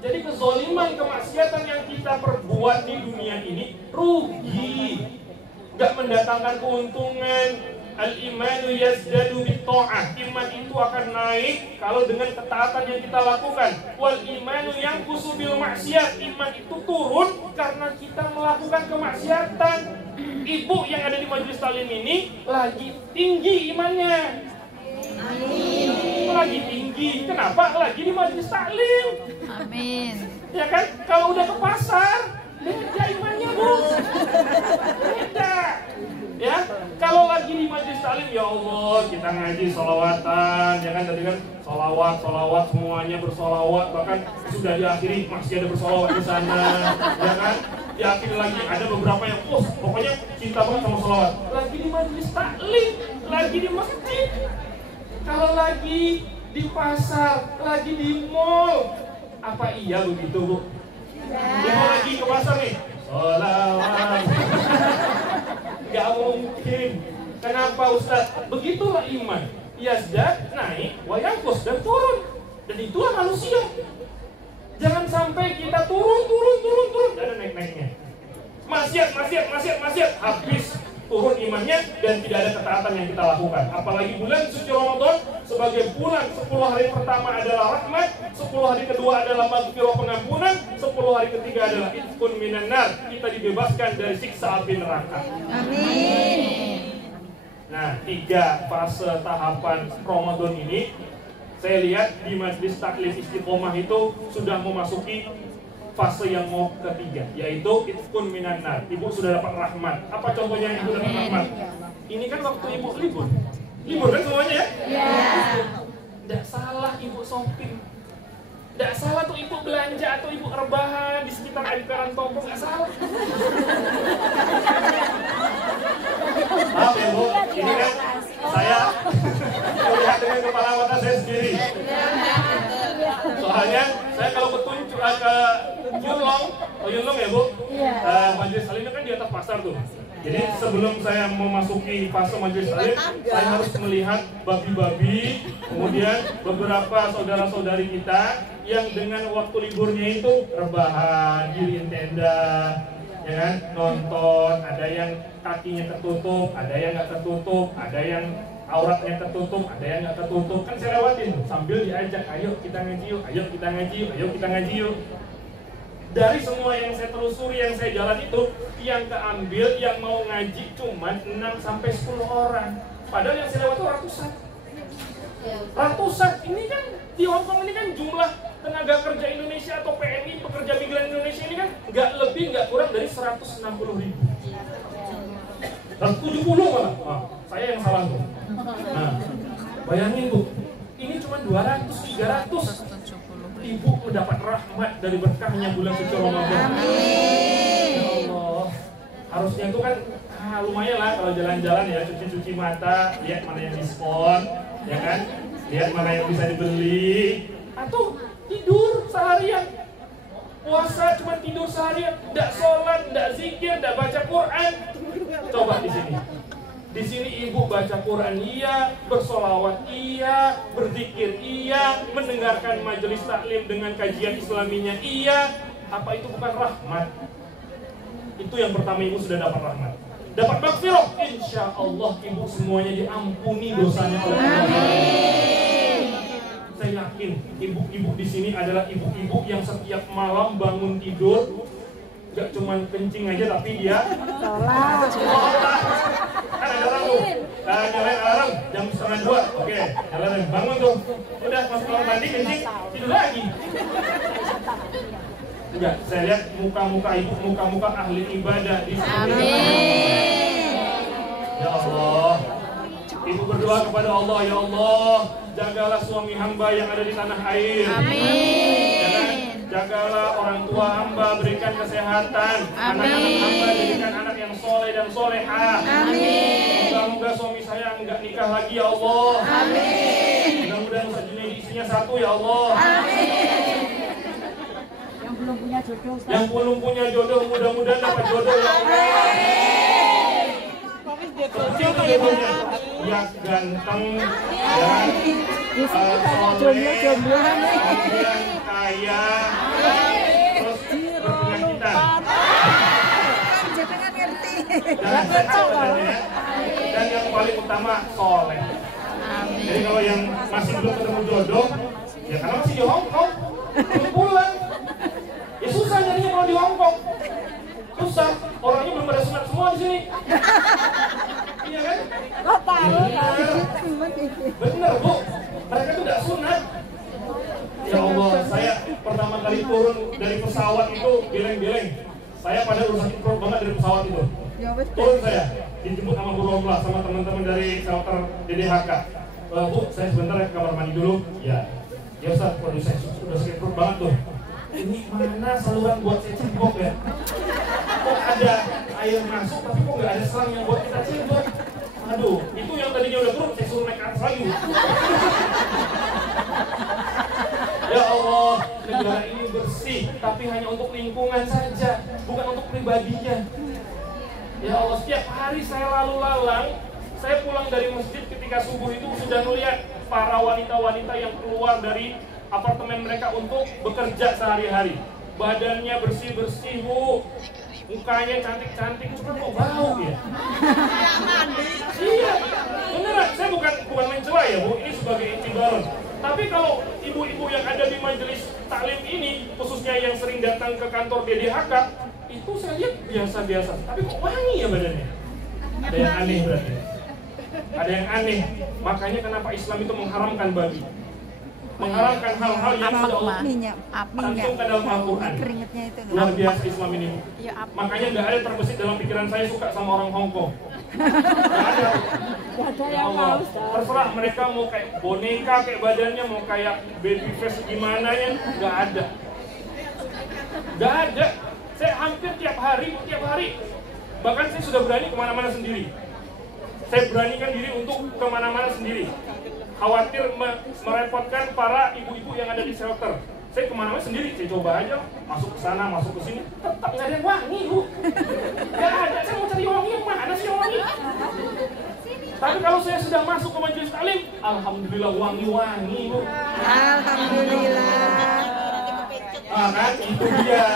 Jadi kezoliman, kemaksiatan yang kita perbuat di dunia ini rugi, gak mendatangkan keuntungan. Al-imanu yazdadu bitta'ah. Iman itu akan naik kalau dengan ketaatan yang kita lakukan. Wal imanu yanqusu bil maksiat. Iman itu turun karena kita melakukan kemaksiatan. Ibu yang ada di majelis taklim ini lagi tinggi imannya. Lagi tinggi. Kenapa? Lagi di majelis taklim. Amin. Ya kan? Kalau udah ke pasar, beda imannya, Bu. Beda. Ya, kalau lagi di majelis taklim, ya Allah, kita ngaji sholawatan, ya kan, tadi kan sholawat semuanya bersolawat, bahkan sudah diakhiri masih ada bersolawat di sana, ya kan, diakhiri lagi ada beberapa yang, pokoknya cinta banget sama sholawat. Lagi di majelis taklim, lagi di masjid, kalau lagi di pasar, lagi di mall, apa iya begitu, Bu? Dia lagi ke pasar nih, sholawat. Gak mungkin. Kenapa Ustaz? Begitulah iman. Yazdad, naik, wayangkus, dan turun. Dan itulah manusia. Jangan sampai kita turun. Gak ada naik-naiknya. Maksiat. Habis turun imannya dan tidak ada ketaatan yang kita lakukan. Apalagi bulan suci Ramadan sebagai bulan 10 hari pertama adalah rahmat, 10 hari kedua adalah maghfirah pengampunan, 10 hari ketiga adalah itqun minan nar. Kita dibebaskan dari siksa api neraka. Amin. Nah, 3 fase tahapan Ramadan ini saya lihat di Majelis Taklim Istiqomah itu sudah memasuki fase yang mau ketiga, yaitu itqun minan nar. Ibu sudah dapat rahmat. Apa contohnya ibu dapat rahmat? Ini kan waktu ibu libur. Libur kan semuanya ya? Iya. Tidak salah ibu shopping. Tidak salah tuh ibu belanja atau ibu rebahan di sekitar Aikaran Toko, nggak salah. Maaf ya Bu, ini kan saya melihat dengan kepala mata saya sendiri. Soalnya saya kalau petunjuk ke Yunlong ya Bu, majelis taklim kan di atas pasar tuh. Jadi sebelum saya memasuki fase majelis taklim, saya harus melihat babi-babi, kemudian beberapa saudara-saudari kita yang dengan waktu liburnya itu rebahan, diriin tenda, ya kan, nonton, ada yang kakinya tertutup, ada yang nggak tertutup, ada yang auratnya tertutup, ada yang nggak tertutup, kan saya lewatin tuh, sambil diajak, ayo kita ngaji yuk, ayo kita ngaji yuk, ayo kita ngaji yuk. Dari semua yang saya telusuri, yang saya jalan itu, yang keambil, yang mau ngaji cuma 6-10 orang. Padahal yang saya lewat itu ratusan. Ratusan, ini kan di Hongkong ini kan jumlah tenaga kerja Indonesia atau PMI, pekerja migran Indonesia ini kan nggak lebih, nggak kurang dari 160.000. 170 malah. Nah, saya yang salah tuh. Nah, bayangin Bu, ini cuma 200-300. Ibu mendapat rahmat dari berkahnya bulan suci Ramadan. Ya Allah, harusnya itu kan lumayan lah kalau jalan-jalan ya, cuci-cuci mata, lihat mana yang diskon, ya kan, lihat mana yang bisa dibeli, atau tidur seharian, puasa cuma tidur seharian, tidak sholat, tidak zikir, tidak baca Quran. Coba di sini. Di sini ibu baca Quran iya, bersolawat iya, berzikir iya, mendengarkan majelis taklim dengan kajian islaminya iya. Apa itu bukan rahmat? Itu yang pertama, ibu sudah dapat rahmat. Dapat maghfirah, insya Allah ibu semuanya diampuni dosanya oleh Allah. Saya yakin ibu-ibu di sini adalah ibu-ibu yang setiap malam bangun tidur gak cuma kencing aja, tapi dia sholat. Kan ada orang tuh, nyalain alarm jam 1:30. Oke, jalan bangun tuh, udah masuk kamar mandi, kencing, tidur lagi. Enggak, saya lihat muka-muka ibu, muka-muka ahli ibadah di sini. Amin. Ya Allah, ibu berdoa kepada Allah, ya Allah, jagalah suami hamba yang ada di tanah air. Amin. Jagalah orang tua hamba, berikan kesehatan. Anak-anak hamba jadikan anak yang soleh dan solehah. Amin. Moga-moga suami saya enggak nikah lagi ya Allah. Amin. Mudah-mudahan Ustaz Junaidi isinya satu ya Allah. Amin. Yang belum punya jodoh, Ustaz. Yang belum punya jodoh, mudah-mudahan dapat jodoh ya Allah. Kecil jodohnya, ya ganteng, ya soleh, kemudian kaya, terus berpenghasilan. Dan yang paling utama soleh. Jadi kalau yang masih belum ketemu jodoh, ya karena masih di Hongkong, belum pulang. Ya susah nyarinya kalau di Hongkong. Susah, orangnya belum pada sunat semua di sini. Iya kan? Kok tahu? Bener Bu, mereka tuh tidak sunat. Ya Allah, saya pertama kali turun dari pesawat itu geleng-geleng. Saya pada urusan perut banget dari pesawat itu. Turun saya, dijemput sama Bu Romlah, sama teman-teman dari shelter DDHK. Bu, saya sebentar ya ke kamar mandi dulu. Ya Ustaz, waduh saya sudah sakit perut banget tuh. Ini mana saluran buat saya cebok ya? Kok ada air masuk, tapi kok nggak ada selang yang buat kita cebok? Aduh, itu yang tadinya udah turun, saya suruh naik ke atas lagi. Ya Allah, negara ini bersih, tapi hanya untuk lingkungan saja, bukan untuk pribadinya. Ya Allah, setiap hari saya lalu lalang, saya pulang dari masjid ketika subuh itu sudah melihat para wanita-wanita yang keluar dari apartemen mereka untuk bekerja sehari-hari. Badannya bersih-bersih Bu, mukanya cantik-cantik, cuma kok bau ya? Iya, beneran, saya bukan mencela ya Bu, ini sebagai intibaron. Tapi kalau ibu-ibu yang ada di majelis taklim ini, khususnya yang sering datang ke kantor DDHK, itu saya lihat biasa-biasa, tapi kok wangi ya badannya? Ada yang aneh berarti. Ada yang aneh, makanya kenapa Islam itu mengharamkan babi, mengharamkan hal-hal yang sudah Allah cantumkan dalam Al-Quran. Luar biasa Islam ini. Makanya nggak ada terbesit dalam pikiran saya suka sama orang Hongkong. Nggak ada. Ya Allah, terserah mereka mau kayak boneka, kayak badannya mau kayak baby face gimana ya, nggak ada. Nggak ada. Saya hampir tiap hari. Bahkan saya sudah berani kemana-mana sendiri. Saya beranikan diri untuk kemana-mana sendiri. Khawatir merepotkan para ibu-ibu yang ada di shelter. Saya kemana-mana sendiri, saya coba aja masuk ke sana, masuk ke sini, tetap nggak ada yang wangi Bu. Nggak ada, saya mau cari wangi yang mana sih yang wangi? Tapi kalau saya sudah masuk ke majelis taklim, alhamdulillah wangi-wangi Bu. Alhamdulillah. Kan itu dia.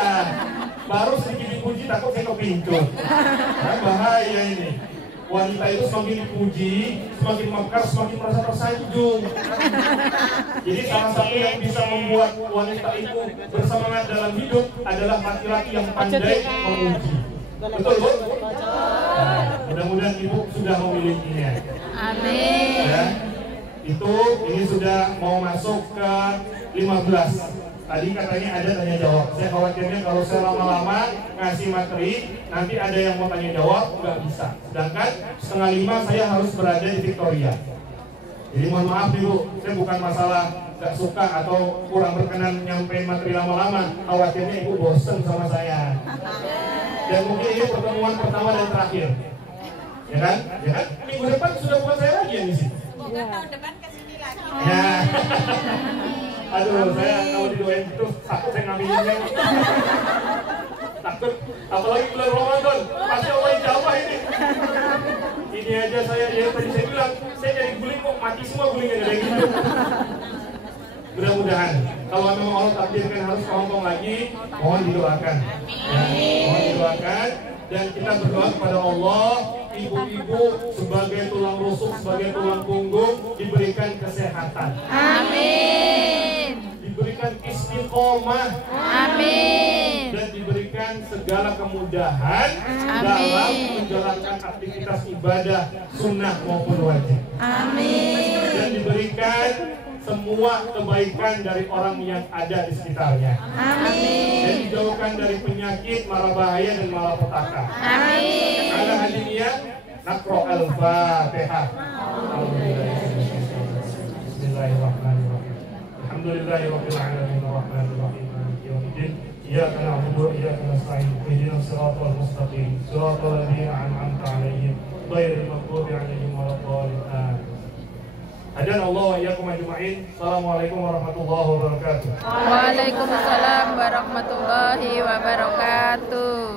Baru sedikit dipuji takut saya kepincut. Nah, bahaya ini. Wanita itu semakin dipuji, semakin mekar, semakin merasa tersanjung. Jadi salah satu yang bisa membuat wanita itu bersemangat dalam hidup adalah laki-laki yang pandai memuji. Betul, Bu? Nah, mudah-mudahan Ibu sudah memilikinya. Amin. Ya, ini sudah mau masuk ke 15. Tadi katanya ada tanya jawab. Saya khawatirnya kalau saya lama-lama ngasih materi, nanti ada yang mau tanya jawab, nggak bisa. Sedangkan 4:30 saya harus berada di Victoria. Jadi mohon maaf nih Bu, saya bukan masalah nggak suka atau kurang berkenan nyampein materi lama-lama. Khawatirnya Ibu bosen sama saya. Dan mungkin ini pertemuan pertama dan terakhir. Ya kan? Ya kan? Minggu depan sudah bukan saya lagi yang ngisi. Semoga tahun depan kesini lagi. Ya. Aduh, saya kalau didoain gitu takut saya ngamilinnya. Takut, apalagi bulan Ramadan, pasti Allah ijabah ini. Ini aja saya, ya tadi saya bilang, saya jadi guling kok mati semua gulingnya dari gitu. Mudah-mudahan, kalau memang Allah takdirkan harus ke Hongkong lagi, mohon didoakan. Ya, mohon didoakan. Dan kita berdoa kepada Allah, ibu-ibu sebagai tulang rusuk, sebagai tulang punggung diberikan kesehatan. Amin. Diberikan istiqomah. Amin. Dan diberikan segala kemudahan dalam menjalankan aktivitas ibadah sunnah maupun wajib. Amin. Dan diberikan semua kebaikan dari orang yang ada di sekitarnya. Amin. Dan dijauhkan dari penyakit, mara bahaya dan malapetaka. Amin. Ada hadinya Nakro al-Fatihah. Bismillahirrahmanirrahim. Alhamdulillahirabbil alamin arrahmanir rahim maliki yaumiddin. Iyyaka na'budu wa iyyaka nasta'in. Ihdinas siratal mustaqim. Siratal ladzina an'amta 'alaihim ghairil maghdubi 'alaihim waladdallin. Hadan Allah wa iyyakum ajma'in. Assalamualaikum warahmatullahi wabarakatuh. Waalaikumsalam warahmatullahi wabarakatuh.